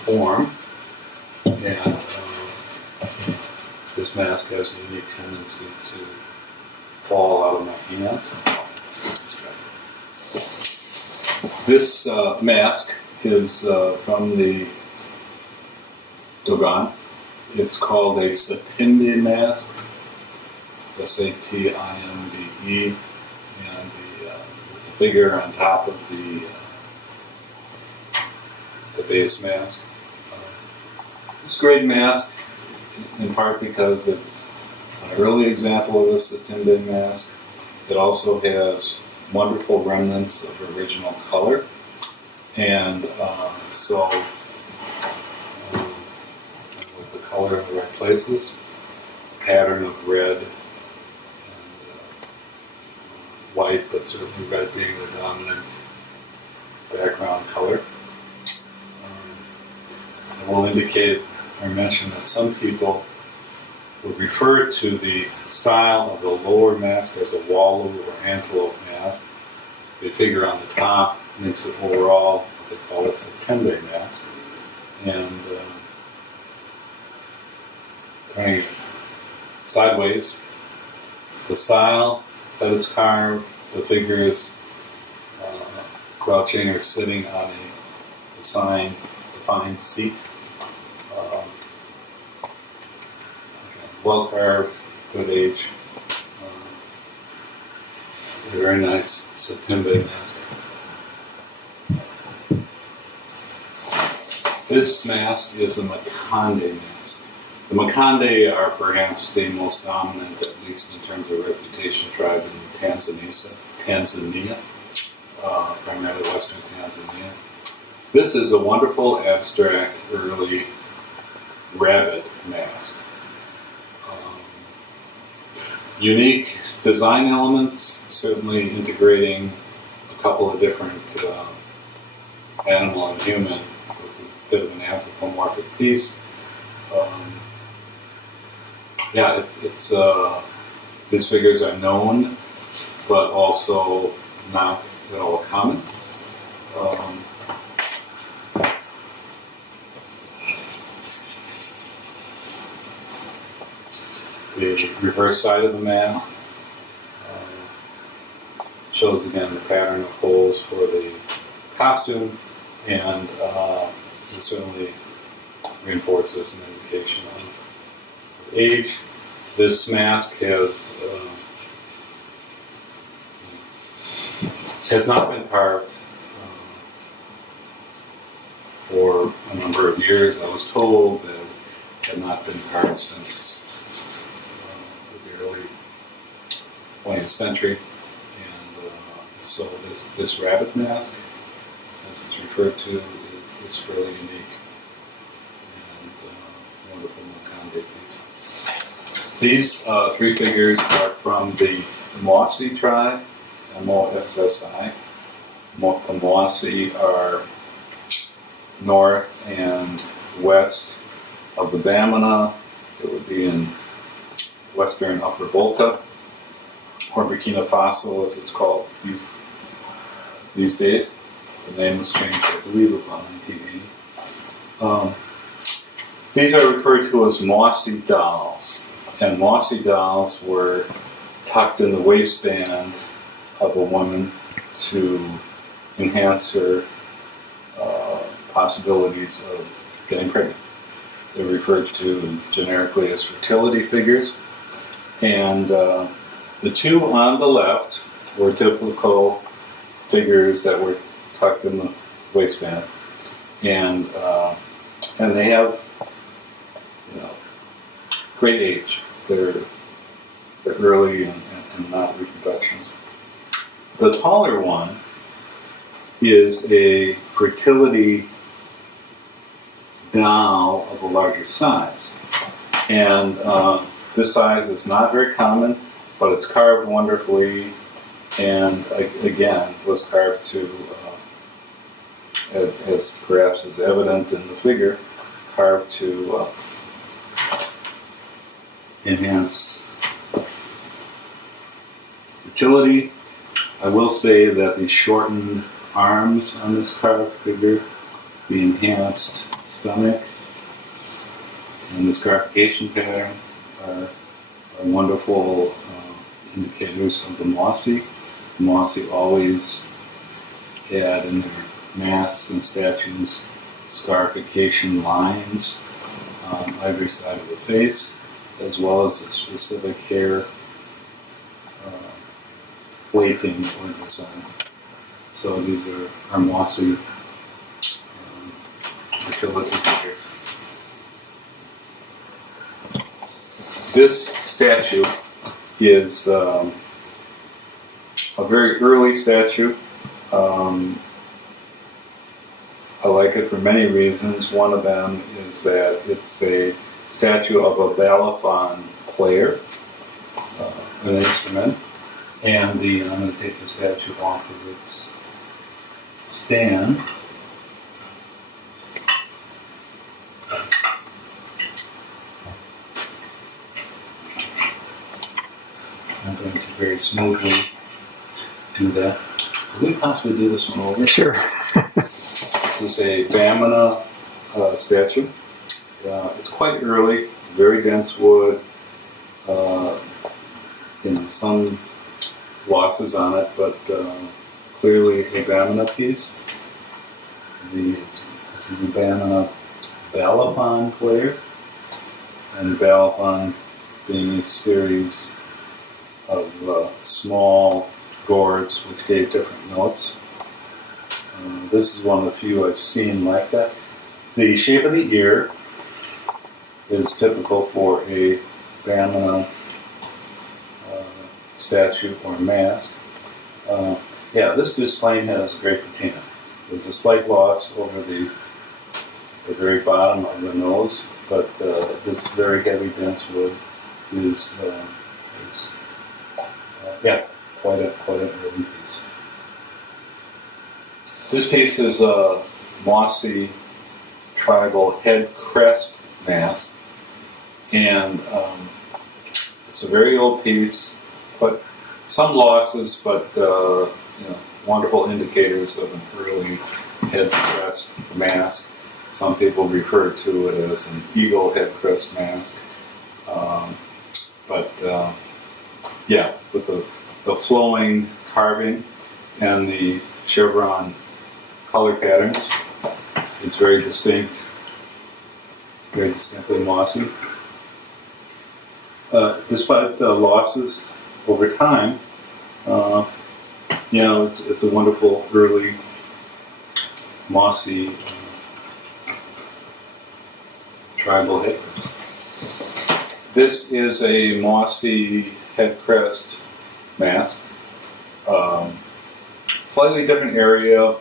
form. And this mask has a unique tendency to fall out of my hands. This mask is from the Dogon. It's called a Satimbe mask, S-A-T-I-M-B-E, and the figure on top of the base mask. This great mask, in part because it's an early example of a Satinda mask. It also has wonderful remnants of original color, and so with the color in the right places, pattern of red and white, but certainly red being the dominant background color. I will indicate or mention that some people would refer to the style of the lower mask as a wallow or antelope mask. The figure on the top makes it overall what they call it a Satinda mask. And turning it sideways, the style that it's carved, the figure is crouching or sitting on a defined seat. Well carved, good age. A very nice Satinda mask. This mask is a Makande mask. The Makande are perhaps the most dominant, at least in terms of reputation, tribe in Tanzania, primarily Western Tanzania. This is a wonderful, abstract, early rabbit mask. Unique design elements, certainly integrating a couple of different animal and human with a bit of an anthropomorphic piece. These figures are known, but also not at all common. The reverse side of the mask shows again the pattern of holes for the costume, and it certainly reinforces an indication of age. This mask has not been carved for a number of years. I was told that it had not been carved since the early 20th century, and so this rabbit mask, as it's referred to, is fairly unique and wonderful Makande piece. These three figures are from the Mossy tribe, M-O-S-S-I. The Mossy are north and west of the Bamana. It would be in western Upper Volta, or Burkina Faso as it's called these days. The name was changed, I believe, about 1980. These are referred to as Mossy dolls, and Mossy dolls were tucked in the waistband of a woman to enhance her possibilities of getting pregnant. They're referred to generically as fertility figures. And the two on the left were typical figures that were tucked in the waistband, and they have, great age. They're early and not reproductions. The taller one is a fertility doll of a larger size, and this size is not very common, but it's carved wonderfully, and again was carved to, as perhaps is evident in the figure, carved to enhance fertility. I will say that the shortened arms on this carved figure, the enhanced stomach, and the scarification pattern are wonderful indicators of the Mossy. The Mossy always had in their masks and statues scarification lines on either side of the face, as well as the specific hair weighting or design. So these are mossy fertility figures. This statue is a very early statue. I like it for many reasons. One of them is that it's a statue of a balafon player, an instrument. And I'm going to take the statue off of its stand. I'm going to very smoothly do that. Could we possibly do this one over? Sure. This is a Bamana statue. It's quite early, very dense wood, some losses on it, but clearly a Bamana piece. This is the Bamana balafon player, and balafon being a series of small gourds which gave different notes. This is one of the few I've seen like that. The shape of the ear is typical for a Bamana statue or mask. This display has great patina. There's a slight loss over the very bottom of the nose, but this very heavy, dense wood is quite an early piece. This piece is a mossy tribal head crest mask, and it's a very old piece, but some losses, but wonderful indicators of an early head crest mask. Some people refer to it as an eagle head crest mask, with the flowing carving and the chevron color patterns, it's very distinct, very distinctly mossy. Despite the losses over time, it's a wonderful early mossy tribal head crest. This is a mossy head crest mask. Slightly different area,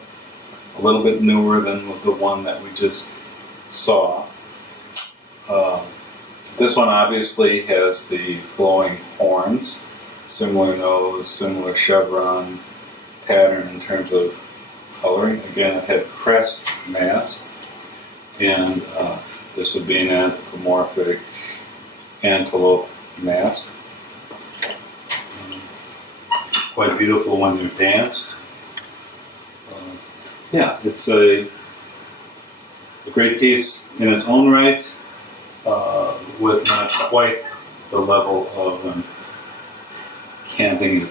a little bit newer than the one that we just saw. This one obviously has the flowing horns, similar nose, similar chevron pattern in terms of coloring. Again, a head crest mask, and this would be an anthropomorphic antelope mask. Quite beautiful when they're danced. It's a great piece in its own right, with not quite the level of canting it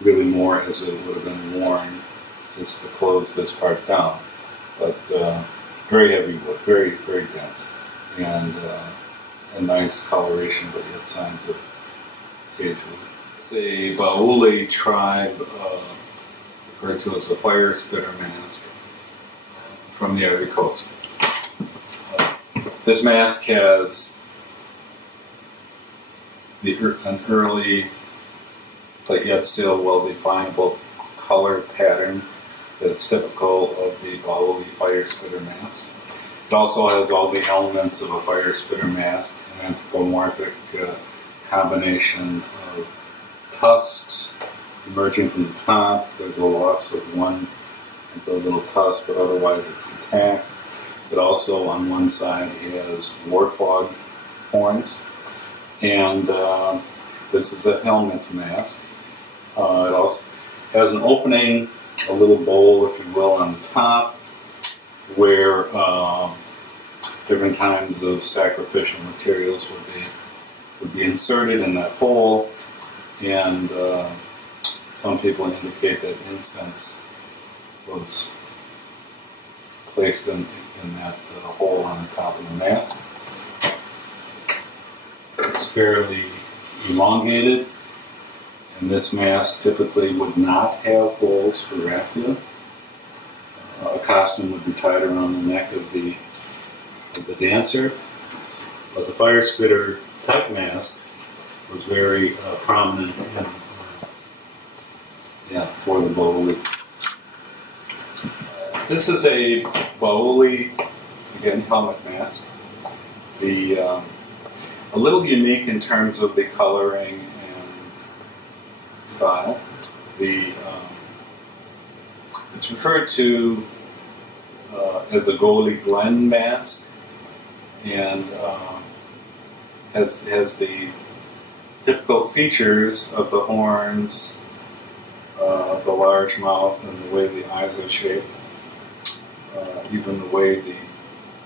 really more as it would have been worn just to close this part down. But very heavy wood, very, very dense, and a nice coloration, but yet signs of age wood. It's a Bauli tribe, referred to as a fire spitter mask, from the Ivory Coast. This mask has an early, but yet still well-definable color pattern that's typical of the Bauli fire spitter mask. It also has all the elements of a fire spitter mask, an anthropomorphic combination of tusks emerging from the top. There's a loss of one of the little tusk, but otherwise it's intact. But also on one side it has warthog horns. And this is a helmet mask. It also has an opening, a little bowl, if you will, on the top, where different kinds of sacrificial materials would be inserted in that hole, and some people indicate that incense was placed in that hole on the top of the mask. It's fairly elongated, And this mask typically would not have holes for raffia. A costume would be tied around the neck of the dancer. But the fire spitter type mask was very prominent for the Baoli. This is a Baoli, again, helmet mask. A little unique in terms of the coloring and style. It's referred to as a Goli Glen mask, and has the typical features of the horns, the large mouth, and the way the eyes are shaped, even the way the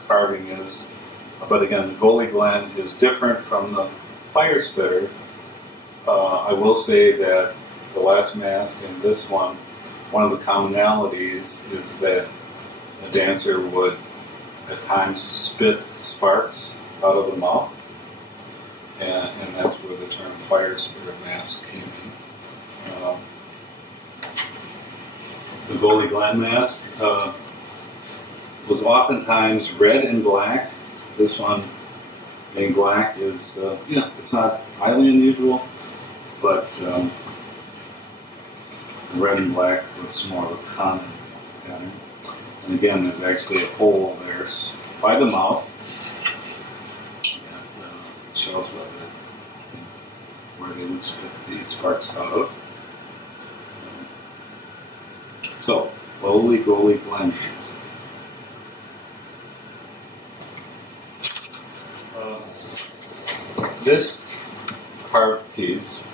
carving is. But again, the Goli Glen is different from the fire spitter. I will say that the last mask and this one of the commonalities is that a dancer would at times spit sparks out of the mouth, and that's where the term fire spitter mask came in. The Goli Glen mask was oftentimes red and black. This one being black is, it's not highly unusual, but red and black was more of a common pattern. And again, there's actually a hole there by the mouth that shows where they would spit the sparks out of. So, Baoli Goli Glen. This carved piece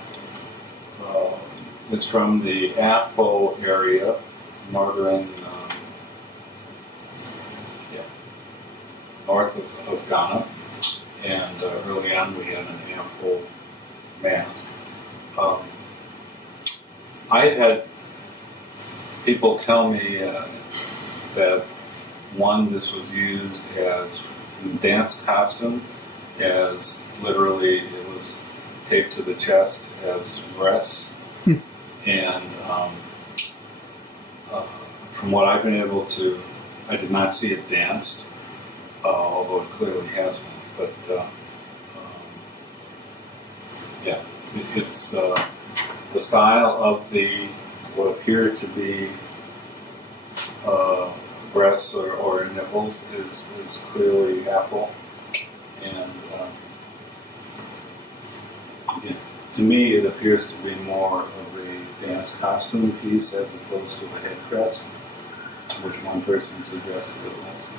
is from the Afo area, northern, north of Ghana, and early on we had an Afo mask. I've had people tell me that this was used as a dance costume, as literally it was taped to the chest as breasts. And from what I've been able to, I did not see it danced, although it clearly has been. But it's the style of what appear to be breasts or nipples is clearly apple. And to me, it appears to be more of a dance costume piece as opposed to a headdress, which one person suggested it was.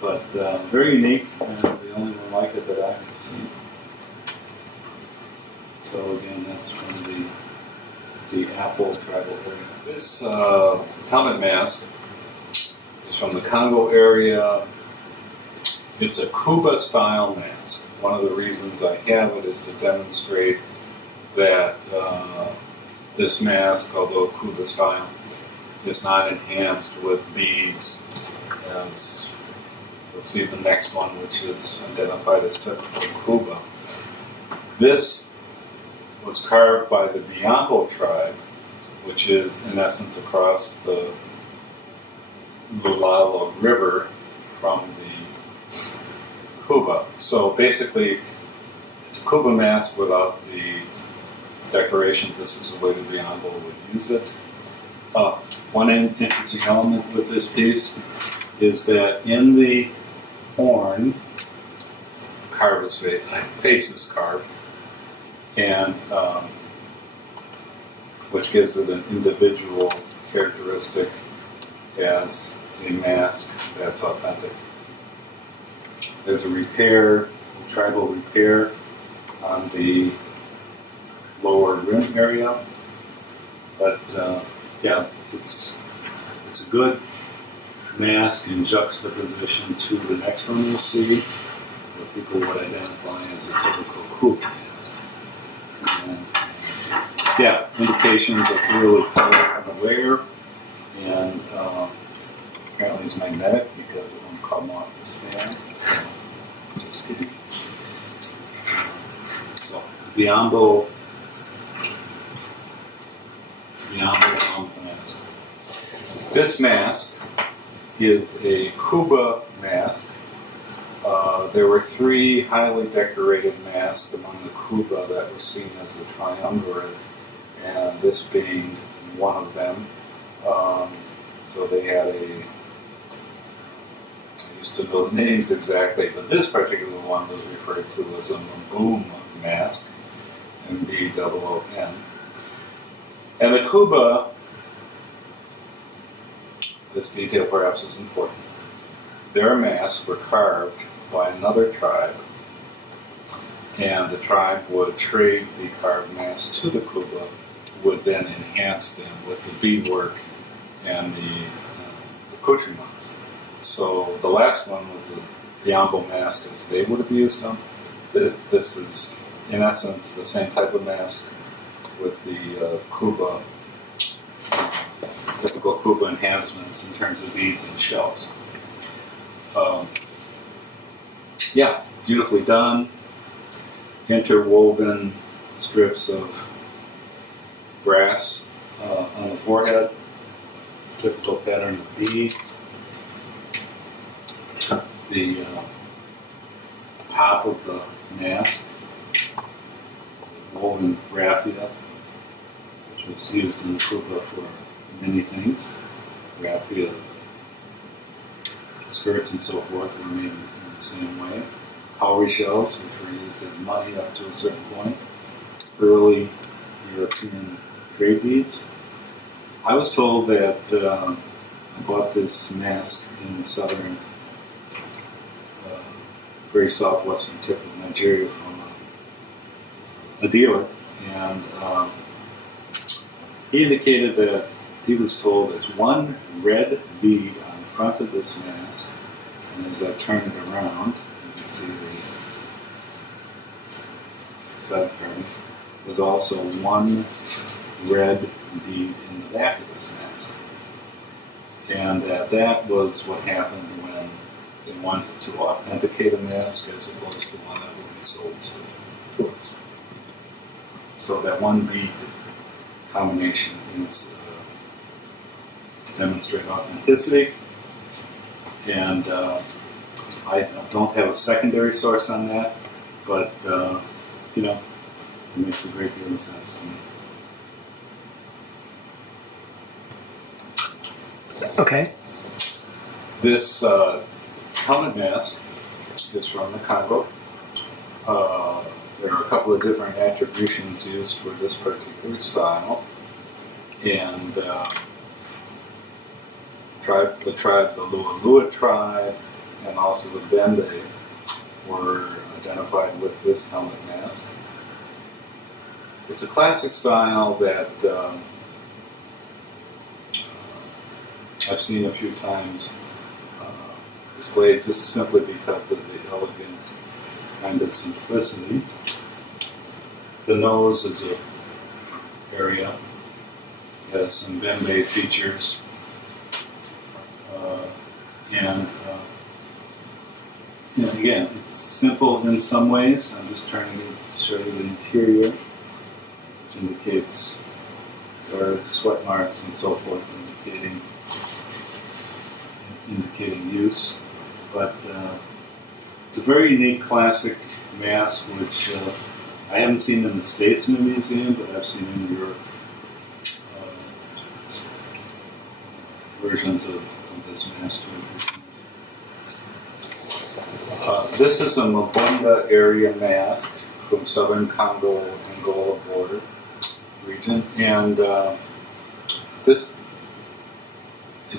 But very unique, and the only one like it that I've seen. So again, that's from the Apple tribal area. This helmet mask is from the Congo area. It's a Kuba style mask. One of the reasons I have it is to demonstrate that this mask, although Kuba style, is not enhanced with beads, as we'll see the next one, which is identified as typical Kuba. This was carved by the Biambo tribe, which is in essence across the Lulalo River from the Kuba. So basically, it's a Kuba mask without the decorations. This is the way the Biambo would use it. One interesting element with this piece is that in the horn, face is carved, and which gives it an individual characteristic as a mask that's authentic. There's a tribal repair on the lower rim area, but it's a good mask in juxtaposition to the next one you'll see, that people would identify as a typical Kuba mask. And, indications of really unaware, and apparently it's magnetic because it won't come off the stand. Just kidding. So, Biambo This mask is a Kuba mask. There were 3 highly decorated masks among the Kuba that were seen as a triumvirate, and this being one of them. So they had I used to know the names exactly, but this particular one was referred to as a Maboom mask, M-B-O-O-M. And the Kuba, this detail perhaps is important, their masks were carved by another tribe, and the tribe would trade the carved masks to the Kuba, would then enhance them with the beadwork and the accoutrements. So the last one was the Yambo mask as they would have used them. This is, in essence, the same type of mask with the Kuba, typical Kuba enhancements in terms of beads and shells. Yeah, beautifully done. Interwoven strips of brass on the forehead. Typical pattern of beads. The top of the mask, woven raffia, which was used in the Kuba for many things. Raffia skirts and so forth were made in the same way. Cowrie shells, which were used as money up to a certain point. Early European trade beads. I was told that I bought this mask in the southern, very southwestern tip of Nigeria from a dealer, and he indicated that he was told there's one red bead on the front of this mask, and as I turn it around, you can see the side turn. There's also one red bead in the back of this mask, and that was what happened when they wanted to authenticate a mask as opposed to one that would be sold to tourists. So that one bead combination is to demonstrate authenticity, and I don't have a secondary source on that, but it makes a great deal of sense to me. Okay. This helmet mask is from the Congo. There are a couple of different attributions used for this particular style, and the Lualua tribe, and also the Bende were identified with this helmet mask. It's a classic style that I've seen a few times displayed just simply because of the elegant kind of simplicity. The nose is an area, has some Bembe features, and again, it's simple in some ways. I'm just trying to show you the interior, which indicates there are sweat marks and so forth, indicating use. But it's a very unique classic mask, which I haven't seen in the States in a museum, but I've seen in Europe versions of this mask. This is a Mabunda area mask from southern Congo, Angola border region, and it's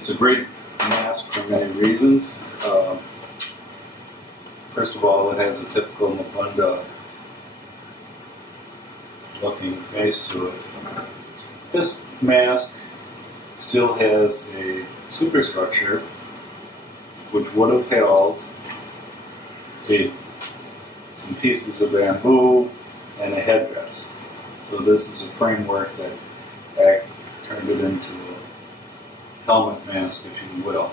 a great mask for many reasons. First of all, it has a typical Mabunda looking face to it. This mask still has a superstructure which would have held some pieces of bamboo and a headdress. So this is a framework that turned it into a helmet mask, if you will.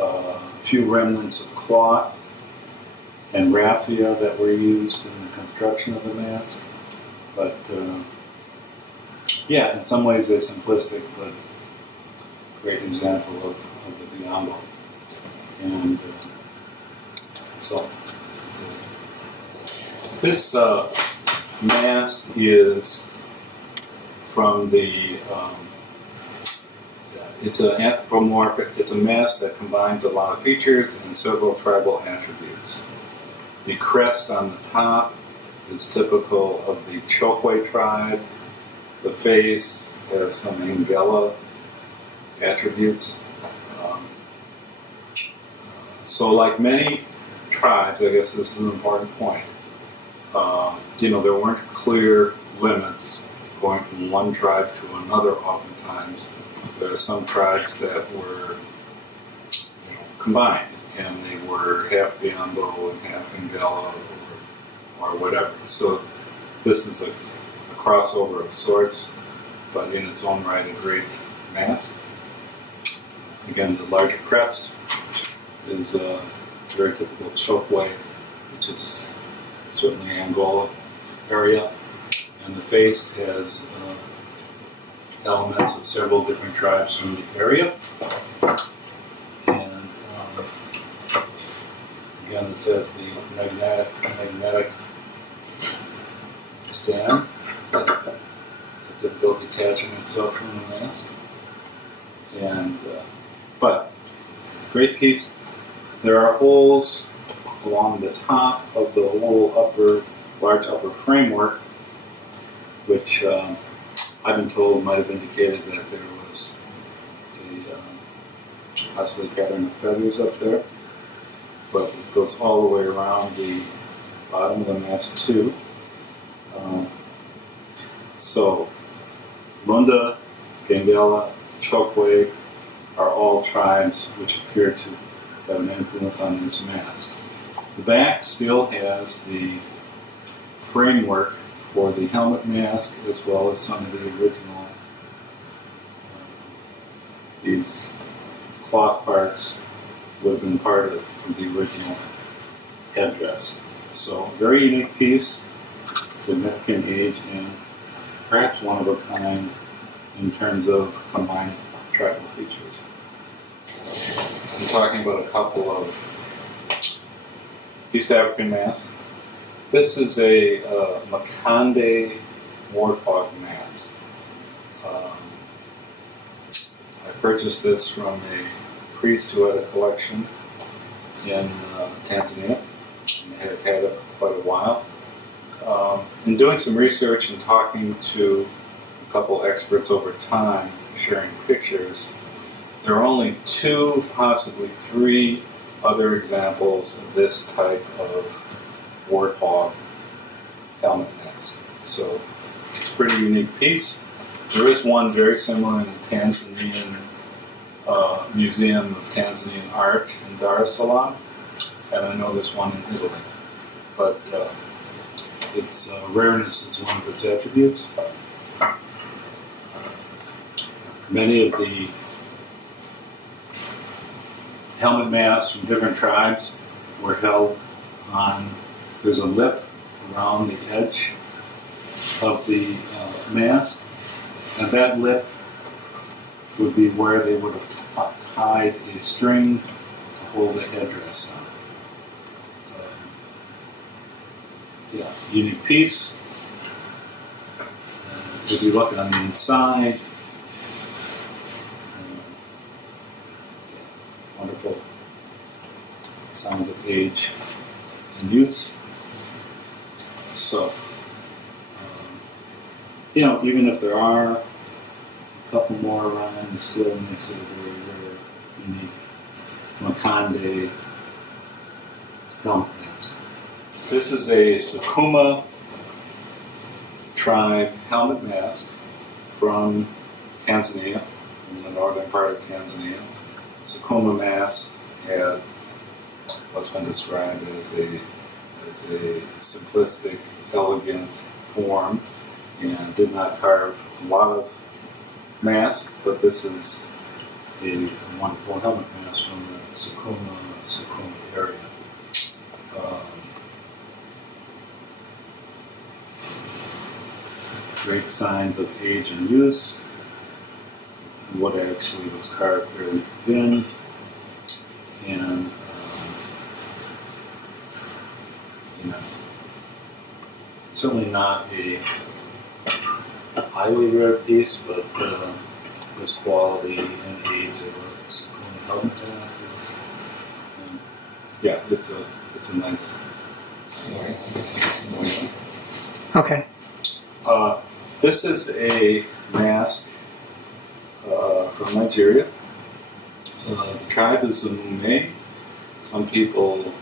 A few remnants of cloth and raffia that were used in the construction of the mask. But in some ways they're simplistic, but great example of the Biombo. And so this mask is from the, it's an anthropomorphic, it's a mask that combines a lot of features and several tribal attributes. The crest on the top is typical of the Chokwe tribe. The face has some Angela attributes. So like many tribes, I guess this is an important point, there weren't clear limits going from one tribe to another oftentimes. There are some tribes that were combined, and they were half Biombo and half Angela or whatever. So this is a crossover of sorts, but in its own right a great mask. Again, the larger crest is very typical Chokwe, which is certainly Angola area, and the face has elements of several different tribes from the area. And again, this has the magnetic stand, the difficulty detaching itself from the mask. And but great piece. There are holes along the top of the whole large upper framework, which I've been told might have indicated that there was a possibly pattern of feathers up there, but it goes all the way around the bottom of the mask too. So Lunda, Gangela, Chokwe are all tribes which appear to have an influence on this mask. The back still has the framework for the helmet mask, as well as some of the original, these cloth parts would have been part of the original headdress. So, very unique piece, significant age, and perhaps one of a kind in terms of combining tribal features. I'm talking about a couple of East African masks. This is a Makande warthog mask. I purchased this from a priest who had a collection in Tanzania, and had had it for quite a while. In doing some research and talking to a couple experts over time, sharing pictures, there are only 2, possibly 3 other examples of this type of warthog helmet mask. So it's a pretty unique piece. There is one very similar in the Tanzanian Museum of Tanzanian Art in Dar es Salaam, and I know there's one in Italy. But its rareness is one of its attributes. Many of the helmet masks from different tribes were held on, there's a lip around the edge of the mask, and that lip would be where they would have tied a string to hold the headdress on. Unique piece. As you look on the inside, wonderful signs of age and use. So, even if there are a couple more around, it still makes it a very rare, unique Makande helmet mask. This is a Sukuma tribe helmet mask from Tanzania, in the northern part of Tanzania. Sukuma mask had what's been described as a simplistic, elegant form, and did not carve a lot of mask, but this is a wonderful helmet mask from the Sukuma area. Great signs of age and use. wood actually was carved very thin, and certainly not a highly rare piece, but this quality and age of a helmet mask is, yeah, it's a nice. Okay. This is a mask from Nigeria. The tribe is the Mume. Some people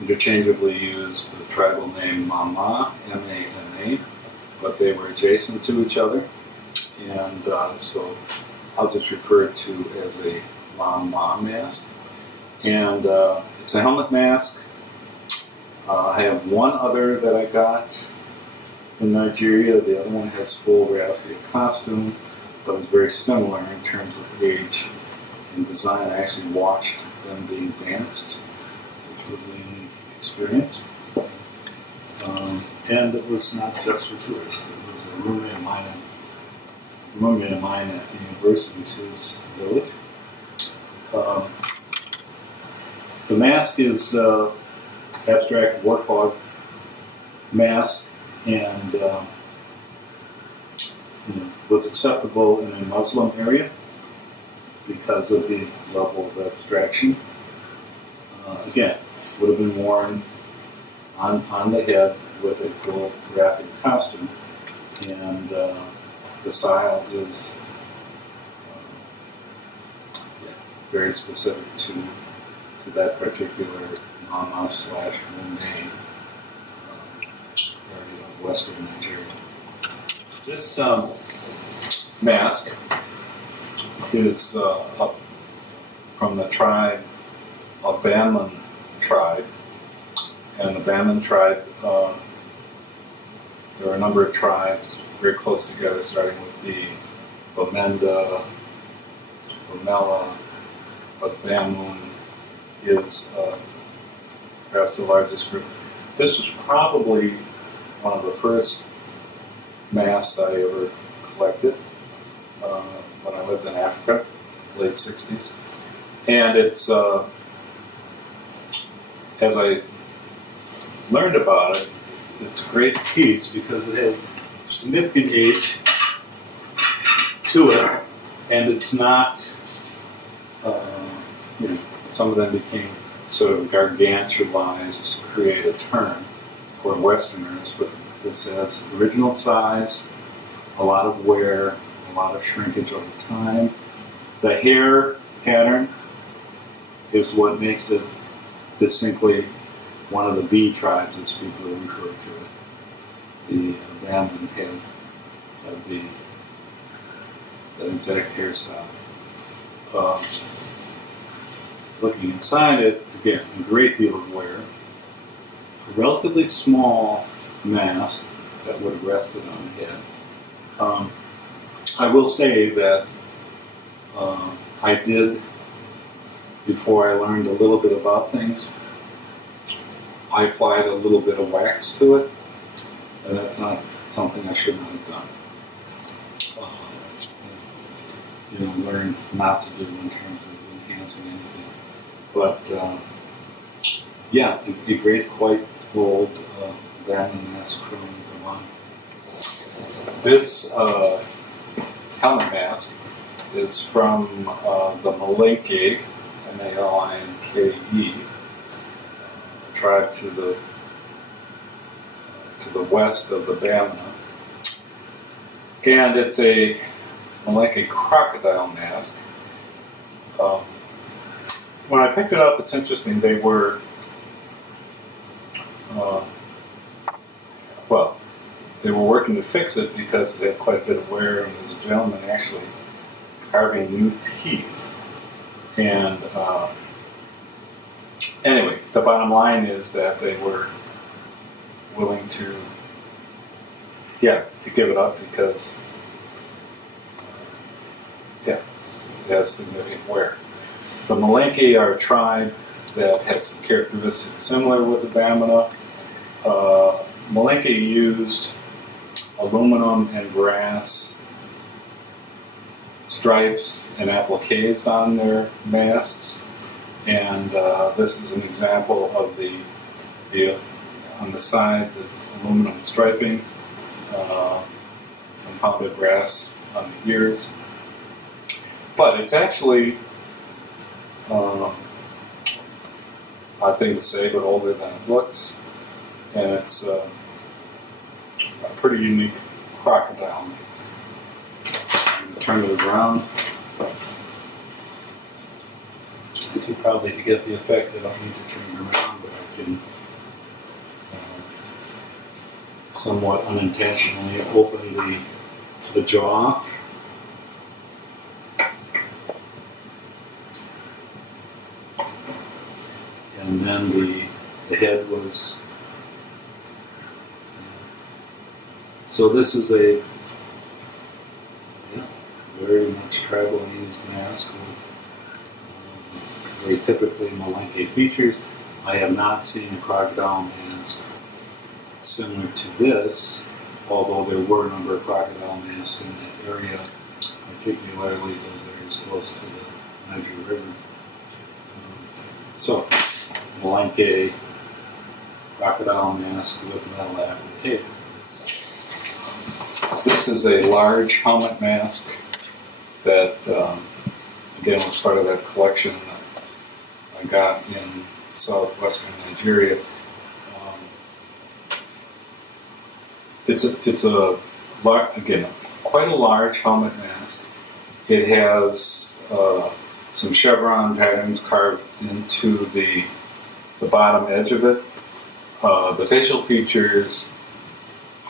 interchangeably use the tribal name Mama, M-A-M-A, but they were adjacent to each other, and so I'll just refer to as a Mama mask. And it's a helmet mask. I have one other that I got in Nigeria. The other one has full raffia costume, but it's very similar in terms of age and design. I actually watched them being danced, which was a unique experience. And it was not just for tourists. It was a roommate of mine at the university's his village. The mask is abstract warthog mask, and was acceptable in a Muslim area because of the level of abstraction. Again, would have been worn on the head with a full graphic costume, and the style is very specific to that particular Mama/Mume area of western Nigeria. This mask is up from the tribe, a Bamman tribe, and the Bamman tribe, there are a number of tribes very close together, starting with the Bamenda, Bamela, but Bamun is perhaps the largest group. This was probably one of the first masks I ever collected when I lived in Africa, late 60s. And it's, as I learned about it, it's a great piece because it had significant age to it, and it's not, some of them became sort of gargantualized to create a term for Westerners, but this has original size, a lot of wear, a lot of shrinkage over time. The hair pattern is what makes it distinctly one of the bee tribes, as people refer to it. The Bamman head of the exact hairstyle. Looking inside it, again, a great deal of wear. A relatively small mask that would have rested on the head. I will say that I did, before I learned a little bit about things, I applied a little bit of wax to it, and that's not something I should not have done. Learn not to do in terms of enhancing anything. But a great white gold Bamman mask from Vermont. This helmet mask is from the Malinke, M-A-L-I-N-K-E, tribe to the west of the Bamana, and it's a Malinke crocodile mask. When I picked it up, it's interesting. They were, they were working to fix it because it had quite a bit of wear, and there was a gentleman actually carving new teeth. And anyway, the bottom line is that they were willing to give it up because, it has significant wear. The Malinke are a tribe that has some characteristics similar with the Bamana. Malinke used aluminum and brass stripes and appliques on their masks, and this is an example of the on the side. There's aluminum striping, some pounded brass on the ears, but it's actually odd thing to say, but older than it looks, and it's a pretty unique crocodile mask. Turn it around. I can probably, to get the effect, I don't need to turn it around, but I can somewhat unintentionally open the jaw. And then the head was. So this is a very much tribally used mask with very typically Malenke features. I have not seen a crocodile mask similar to this, although there were a number of crocodile masks in that area, particularly those areas close to the Niger River. So, Malenke crocodile mask with metal applique. This is a large helmet mask that, again, was part of that collection that I got in southwestern Nigeria. It's again, quite a large helmet mask. It has some chevron patterns carved into the bottom edge of it. The facial features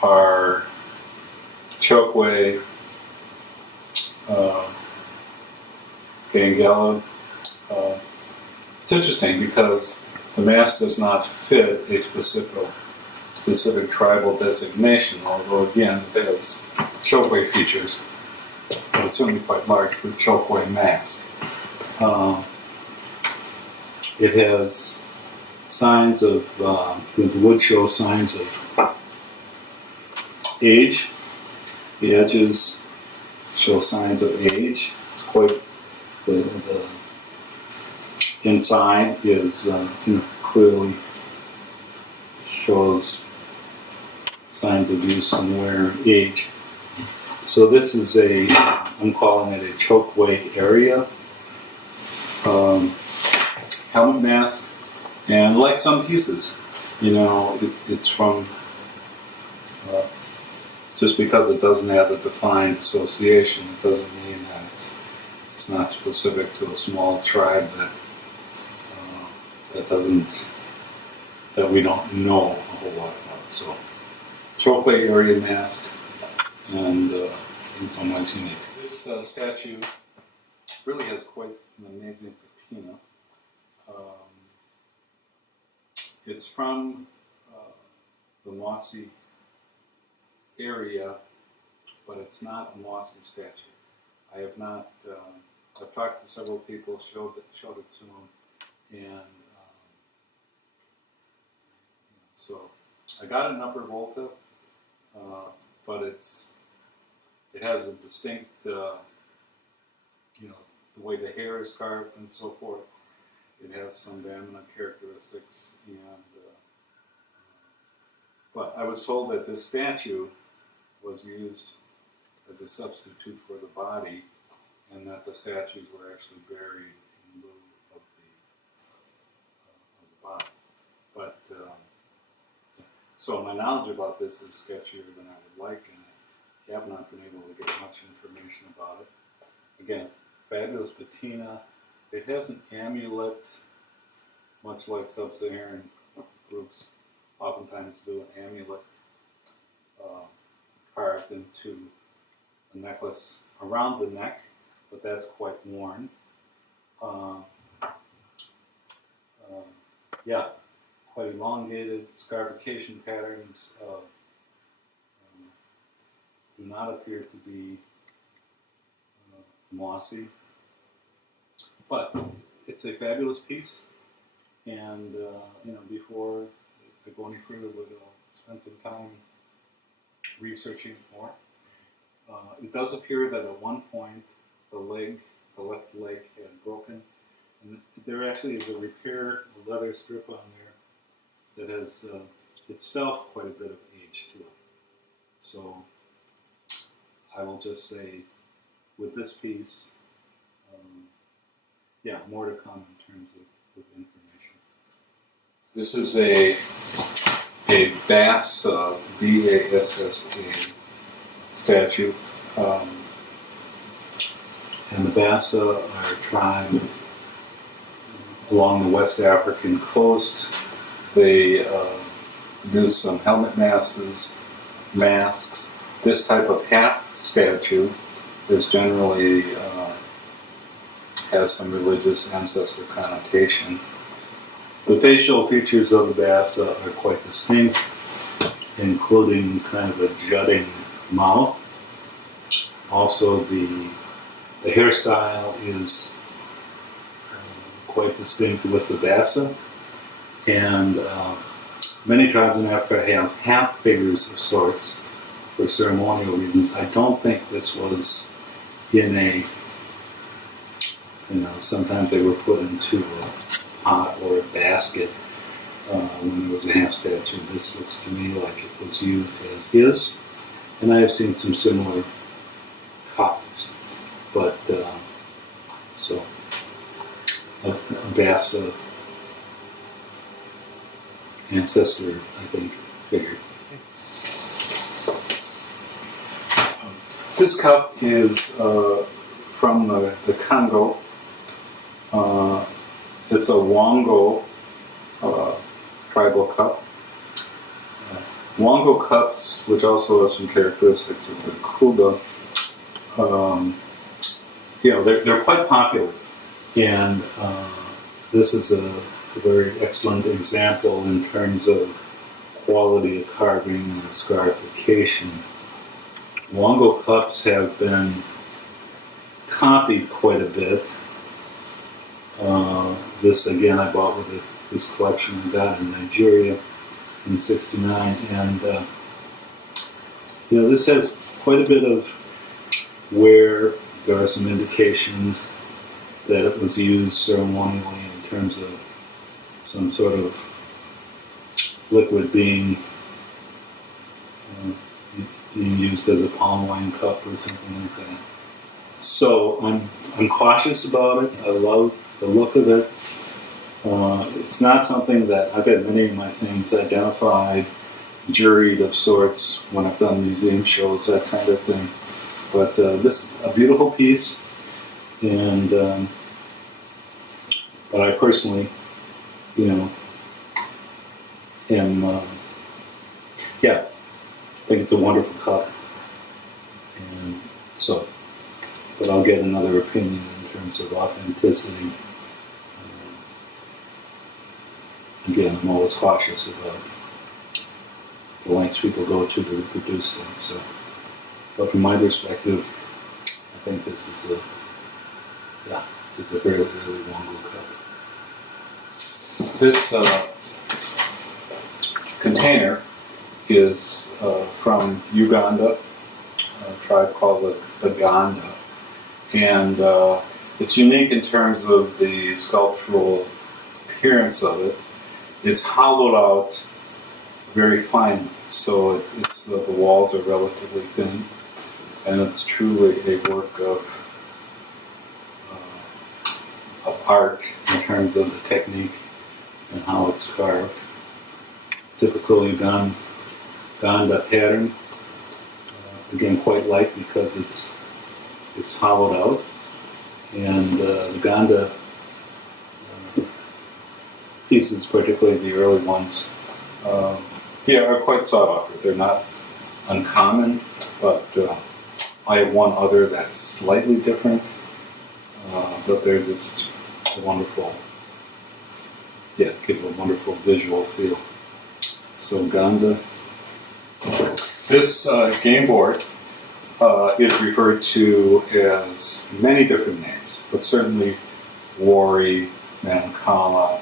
are chokwe, Gangela. It's interesting because the mask does not fit a specific tribal designation, although again it has chokwe features, but it's certainly quite large for chokwe mask. It has signs of, the wood shows signs of age. The edges show signs of age. It's quite, the inside is clearly shows signs of use and wear and age. So this is I'm calling it a chokwe area helmet mask, and like some pieces, it's from just because it doesn't have a defined association, it doesn't mean that it's not specific to a small tribe that we don't know a whole lot about. So, chokwe area mask, and in some ways unique. This statue really has quite an amazing patina. It's from the Mossy area, but it's not a Mossy statue. I have not. I've talked to several people, showed it to them, and so I got an upper volta, but it has a distinct, the way the hair is carved and so forth. It has some dominant characteristics, but I was told that this statue was used as a substitute for the body, and that the statues were actually buried in lieu of the body. But so my knowledge about this is sketchier than I would like, and I have not been able to get much information about it. Again, fabulous patina. It has an amulet, much like sub-Saharan groups oftentimes do, an amulet carved into a necklace around the neck, but that's quite worn. Quite elongated scarification patterns do not appear to be mossy, but it's a fabulous piece, and before I go any further, we'll spend some time researching it more. It does appear that at one point the left leg had broken. And there actually is a repair, a leather strip on there that has itself quite a bit of age to it. So I will just say, with this piece, more to come in terms of information. This is a bass, B-A-S-S-A statue. And the Bassa are a tribe along the West African coast. They use some helmet masks. This type of hat statue is generally has some religious ancestor connotation. The facial features of the Bassa are quite distinct, including kind of a jutting mouth. Also, the hairstyle is quite distinct with the Bassa, and many tribes in Africa have half figures of sorts for ceremonial reasons. I don't think this was in a, sometimes they were put into a pot or a basket when there was a half statue. This looks to me like it was used as is, and I have seen some similar copies. But, so, a Bassa ancestor, I think, figure. This cup is from the Congo. It's a Wango tribal cup. Wango cups, which also have some characteristics of the Kuba, they're quite popular, and this is a very excellent example in terms of quality of carving and scarification. Wango cups have been copied quite a bit. This again I bought with this collection I got in Nigeria in '69, and this has quite a bit of where there are some indications that it was used ceremonially in terms of some sort of liquid being used as a palm wine cup or something like that. So I'm cautious about it. I love the look of it. It's not something that I've had many of my things identified, juried of sorts when I've done museum shows, that kind of thing. But this is a beautiful piece, and but I personally, think it's a wonderful cup. And so, but I'll get another opinion in terms of authenticity. Again, I'm always cautious about the lengths people go to reproduce things. So, but from my perspective, I think this is a very, very Wango cup. This container is from Uganda, a tribe called the Ganda, and it's unique in terms of the sculptural appearance of it. It's hollowed out very finely, so it's the walls are relatively thin, and it's truly a work of art in terms of the technique and how it's carved. Typical Uganda pattern, again quite light because it's hollowed out, and the Uganda pieces, particularly the early ones, are quite sought after. They're not uncommon, but I have one other that's slightly different, but they're just wonderful. Yeah, give a wonderful visual feel. So Uganda. This game board is referred to as many different names, but certainly Wari, Mancala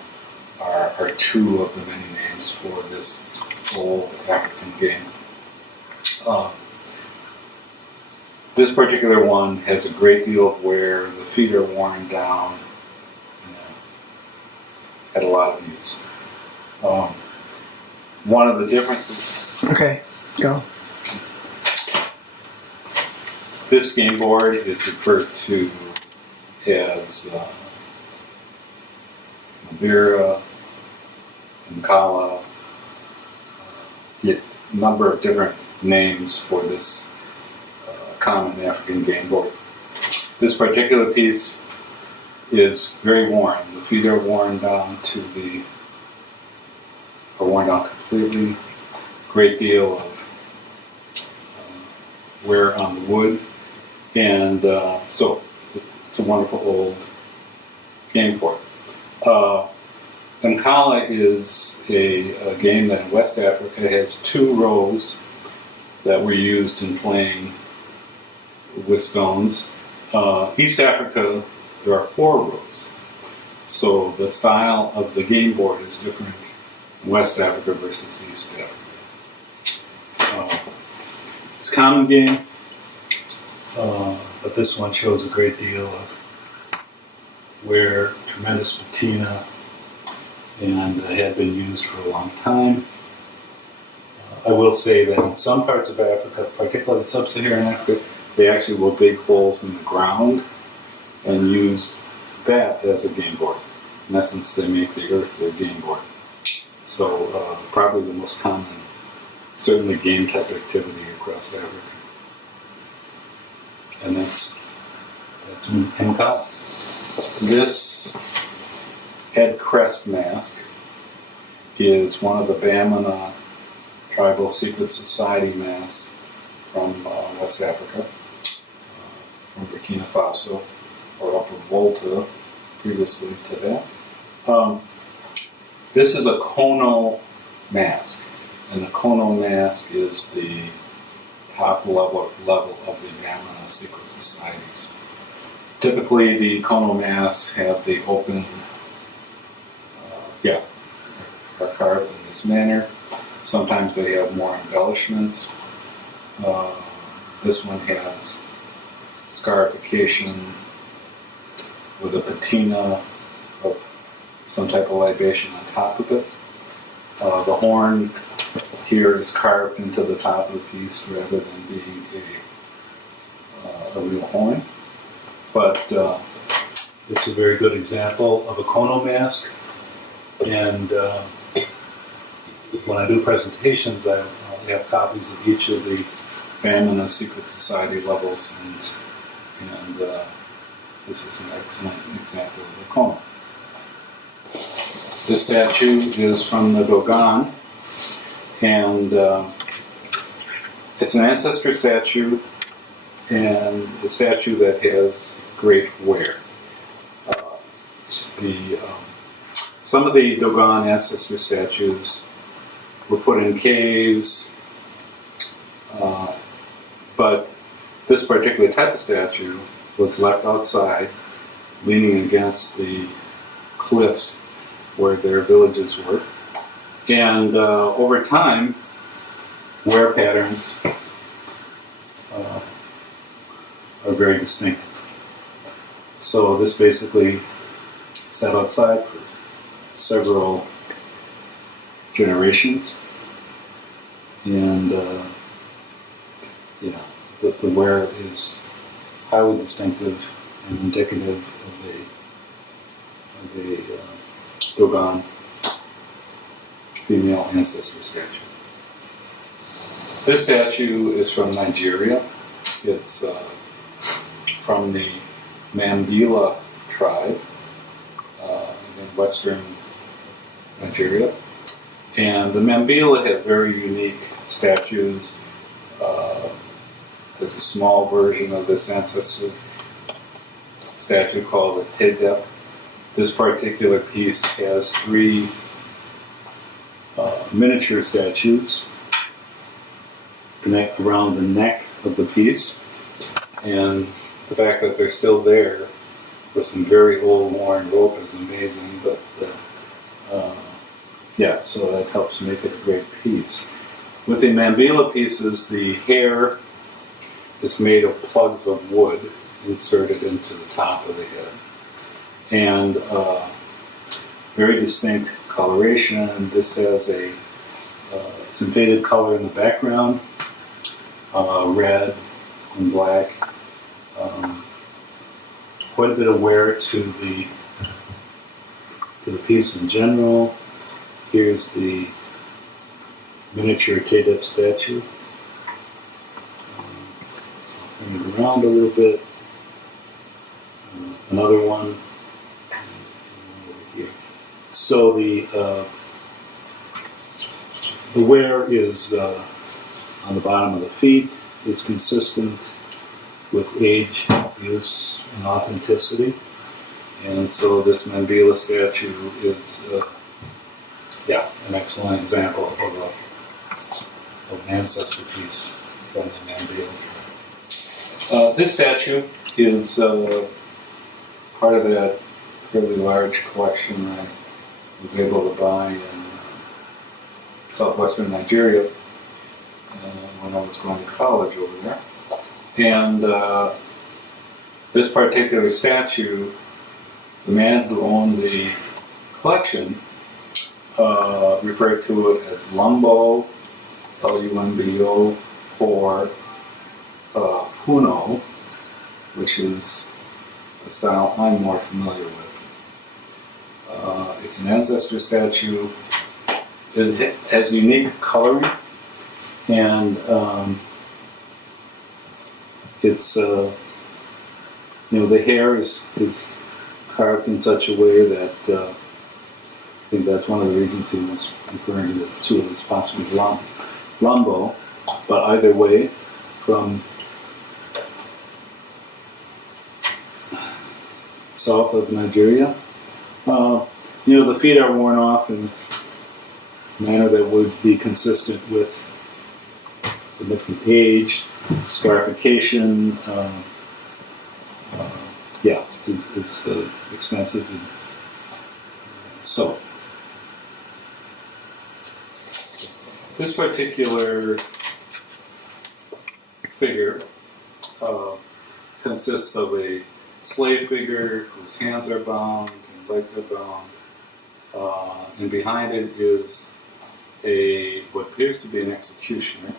are two of the many names for this old African game. This particular one has a great deal of wear. The feet are worn down. Had a lot of use. One of the differences. Okay, go. This game board is referred to as Mabira, Nkala, a number of different names for this common African game board. This particular piece is very worn. The feet are worn down completely. Great deal of wear on the wood, and so it's a wonderful old game board. Nkala is a game that in West Africa has 2 rows that were used in playing with stones. East Africa, there are 4 rows. So the style of the game board is different in West Africa versus East Africa. It's a common game, but this one shows a great deal of wear, tremendous patina, and had been used for a long time. I will say that in some parts of Africa, particularly sub-Saharan Africa, they actually will dig holes in the ground and use that as a game board. In essence, they make the earth their game board. So probably the most common, certainly game type activity across Africa. And that's Nkala. This head crest mask is one of the Bamana tribal secret society masks from West Africa, from Burkina Faso, or Upper Volta, previously to that. This is a Kono mask, and the Kono mask is the top level of the Bamana secret societies. Typically, the Kono masks have the open, are carved in this manner. Sometimes they have more embellishments. This one has scarification with a patina of some type of libation on top of it. The horn here is carved into the top of the piece rather than being a real horn. But it's a very good example of a Kono mask. And when I do presentations, I have copies of each of the Bamana Secret Society levels, and this is an excellent example of a Kono. This statue is from the Dogon, and it's an ancestor statue, and a statue that has great wear. Some of the Dogon ancestor statues were put in caves, but this particular type of statue was left outside, leaning against the cliffs where their villages were. And over time, wear patterns are very distinctive. So this basically sat outside for several generations, and the wear is highly distinctive and indicative of a Dogon female ancestor statue. This statue is from Nigeria. It's from the Mambila tribe in western Nigeria. And the Mambila have very unique statues. There's a small version of this ancestor statue called a Tedep. This particular piece has 3 miniature statues around the neck of the piece. And the fact that they're still there with some very old worn rope is amazing, but so that helps make it a great piece. With the Mambila pieces, the hair is made of plugs of wood inserted into the top of the head. And very distinct coloration. This has some faded color in the background, red and black. Quite a bit of wear to the piece in general. Here's the miniature K-Dip statue. Turn it around a little bit. Another one over here. So the wear is on the bottom of the feet is consistent with age, use, and authenticity. And so this Mandela statue is, an excellent example of an ancestor piece from the Mandela. This statue is part of that fairly large collection I was able to buy in southwestern Nigeria when I was going to college over there. And this particular statue, the man who owned the collection referred to it as Lumbo, Lumbo, or Puno, which is a style I'm more familiar with. It's an ancestor statue. It has unique coloring, and it's the hair is carved in such a way that I think that's one of the reasons he was referring to it as possibly Lumbo. But either way, from south of Nigeria, the feet are worn off in a manner that would be consistent with significant age, scarification. Is extensive. So, this particular figure consists of a slave figure whose hands are bound and legs are bound, and behind it is what appears to be an executioner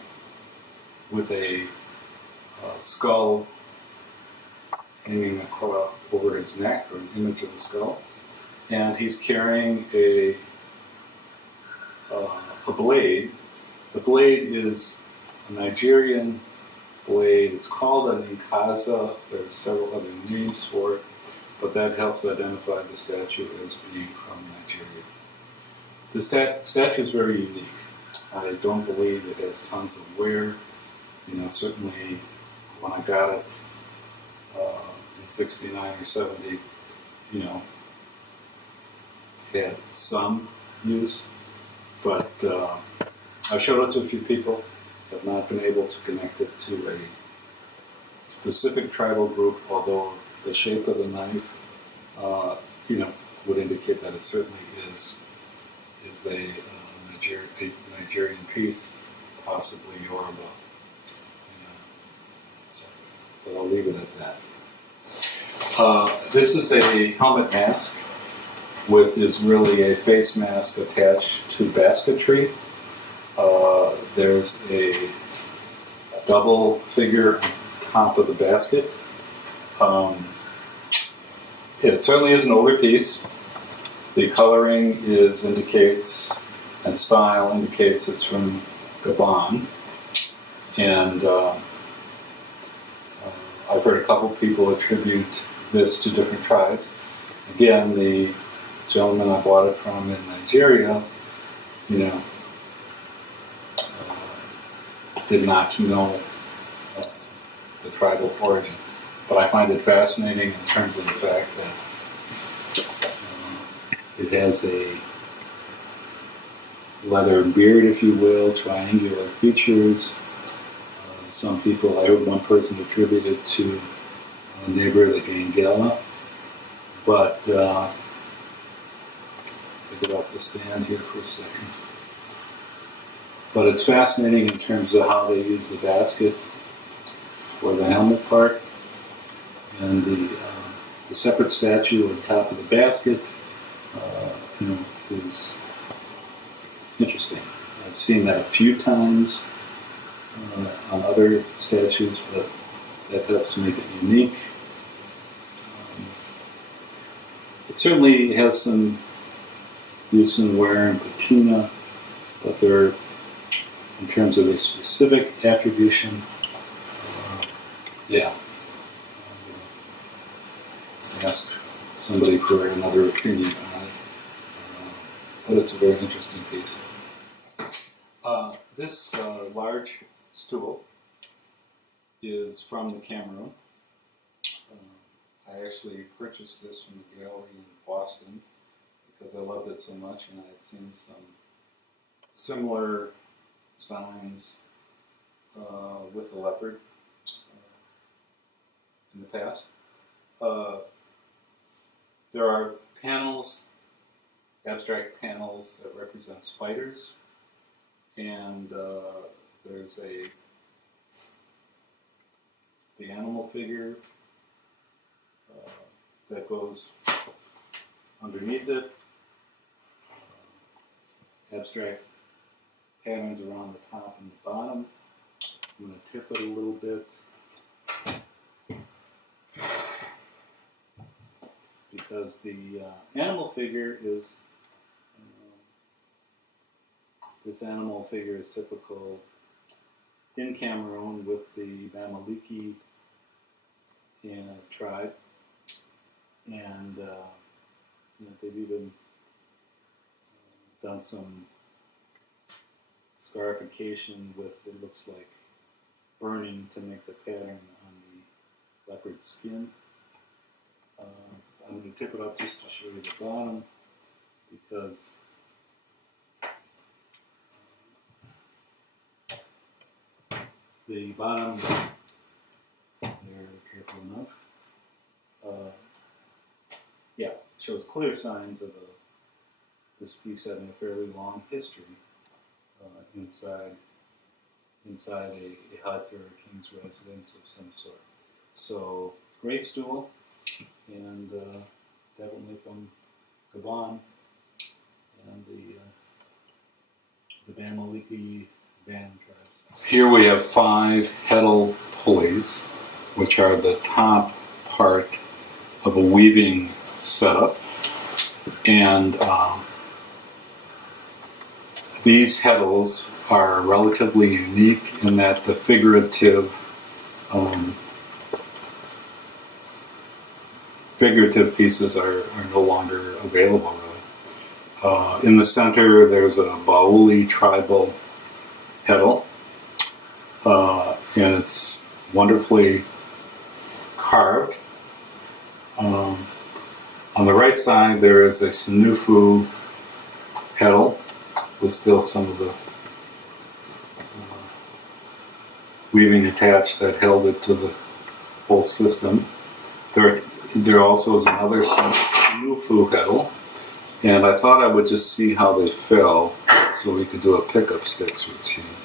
with a skull hanging over his neck, or an image of the skull, and he's carrying a blade. The blade is a Nigerian blade. It's called an Inkaza. There are several other names for it, but that helps identify the statue as being from Nigeria. The statue is very unique. I don't believe it has tons of wear. Certainly when I got it in 69 or 70, had some use, but I've showed it to a few people, have not been able to connect it to a specific tribal group, although the shape of the knife, would indicate that it certainly is a Nigerian piece, possibly Yoruba. But I'll leave it at that. This is a helmet mask, is really a face mask attached to basketry. There's a double figure on top of the basket. It certainly is an older piece. The coloring and style indicates it's from Gabon. And I've heard a couple people attribute this to different tribes. Again, the gentleman I bought it from in Nigeria, did not know the tribal origin. But I find it fascinating in terms of the fact that it has a leather beard, if you will, triangular features. Some people, I heard one person attribute it to a neighbor of the Gangela. But I'll get off the stand here for a second. But it's fascinating in terms of how they use the basket. for the helmet part, and the separate statue on top of the basket, is interesting. I've seen that a few times on other statues, but that helps make it unique. It certainly has some use and wear and patina, but there, in terms of a specific attribution, yeah. Ask somebody for another opinion on it, but it's a very interesting piece. This large stool is from the Cameroon. I actually purchased this from the gallery in Boston because I loved it so much, and I had seen some similar designs with the leopard in the past. There are panels, abstract panels that represent spiders, and there's the animal figure that goes underneath it, abstract patterns around the top and the bottom. I'm going to tip it a little bit because the animal figure is this animal figure is typical in Cameroon with the Bamileke tribe, and they've even done some scarification with, it looks like, burning to make the pattern on the leopard skin. I'm going to tip it up just to show you the bottom, because the bottom, there, careful enough, shows clear signs of this piece having a fairly long history inside a hut or a king's residence of some sort. So, great stool, and definitely from Gabon, and the Bamileke band tribes. Here we have 5 heddle pulleys, which are the top part of a weaving setup, and these heddles are relatively unique in that the figurative pieces are no longer available, really. In the center, there's a Bauli tribal heddle, and it's wonderfully carved. On the right side, there is a Sinufu heddle with still some of the weaving attached that held it to the whole system. There also is another Sinufu heddle, and I thought I would just see how they fell so we could do a pickup sticks routine.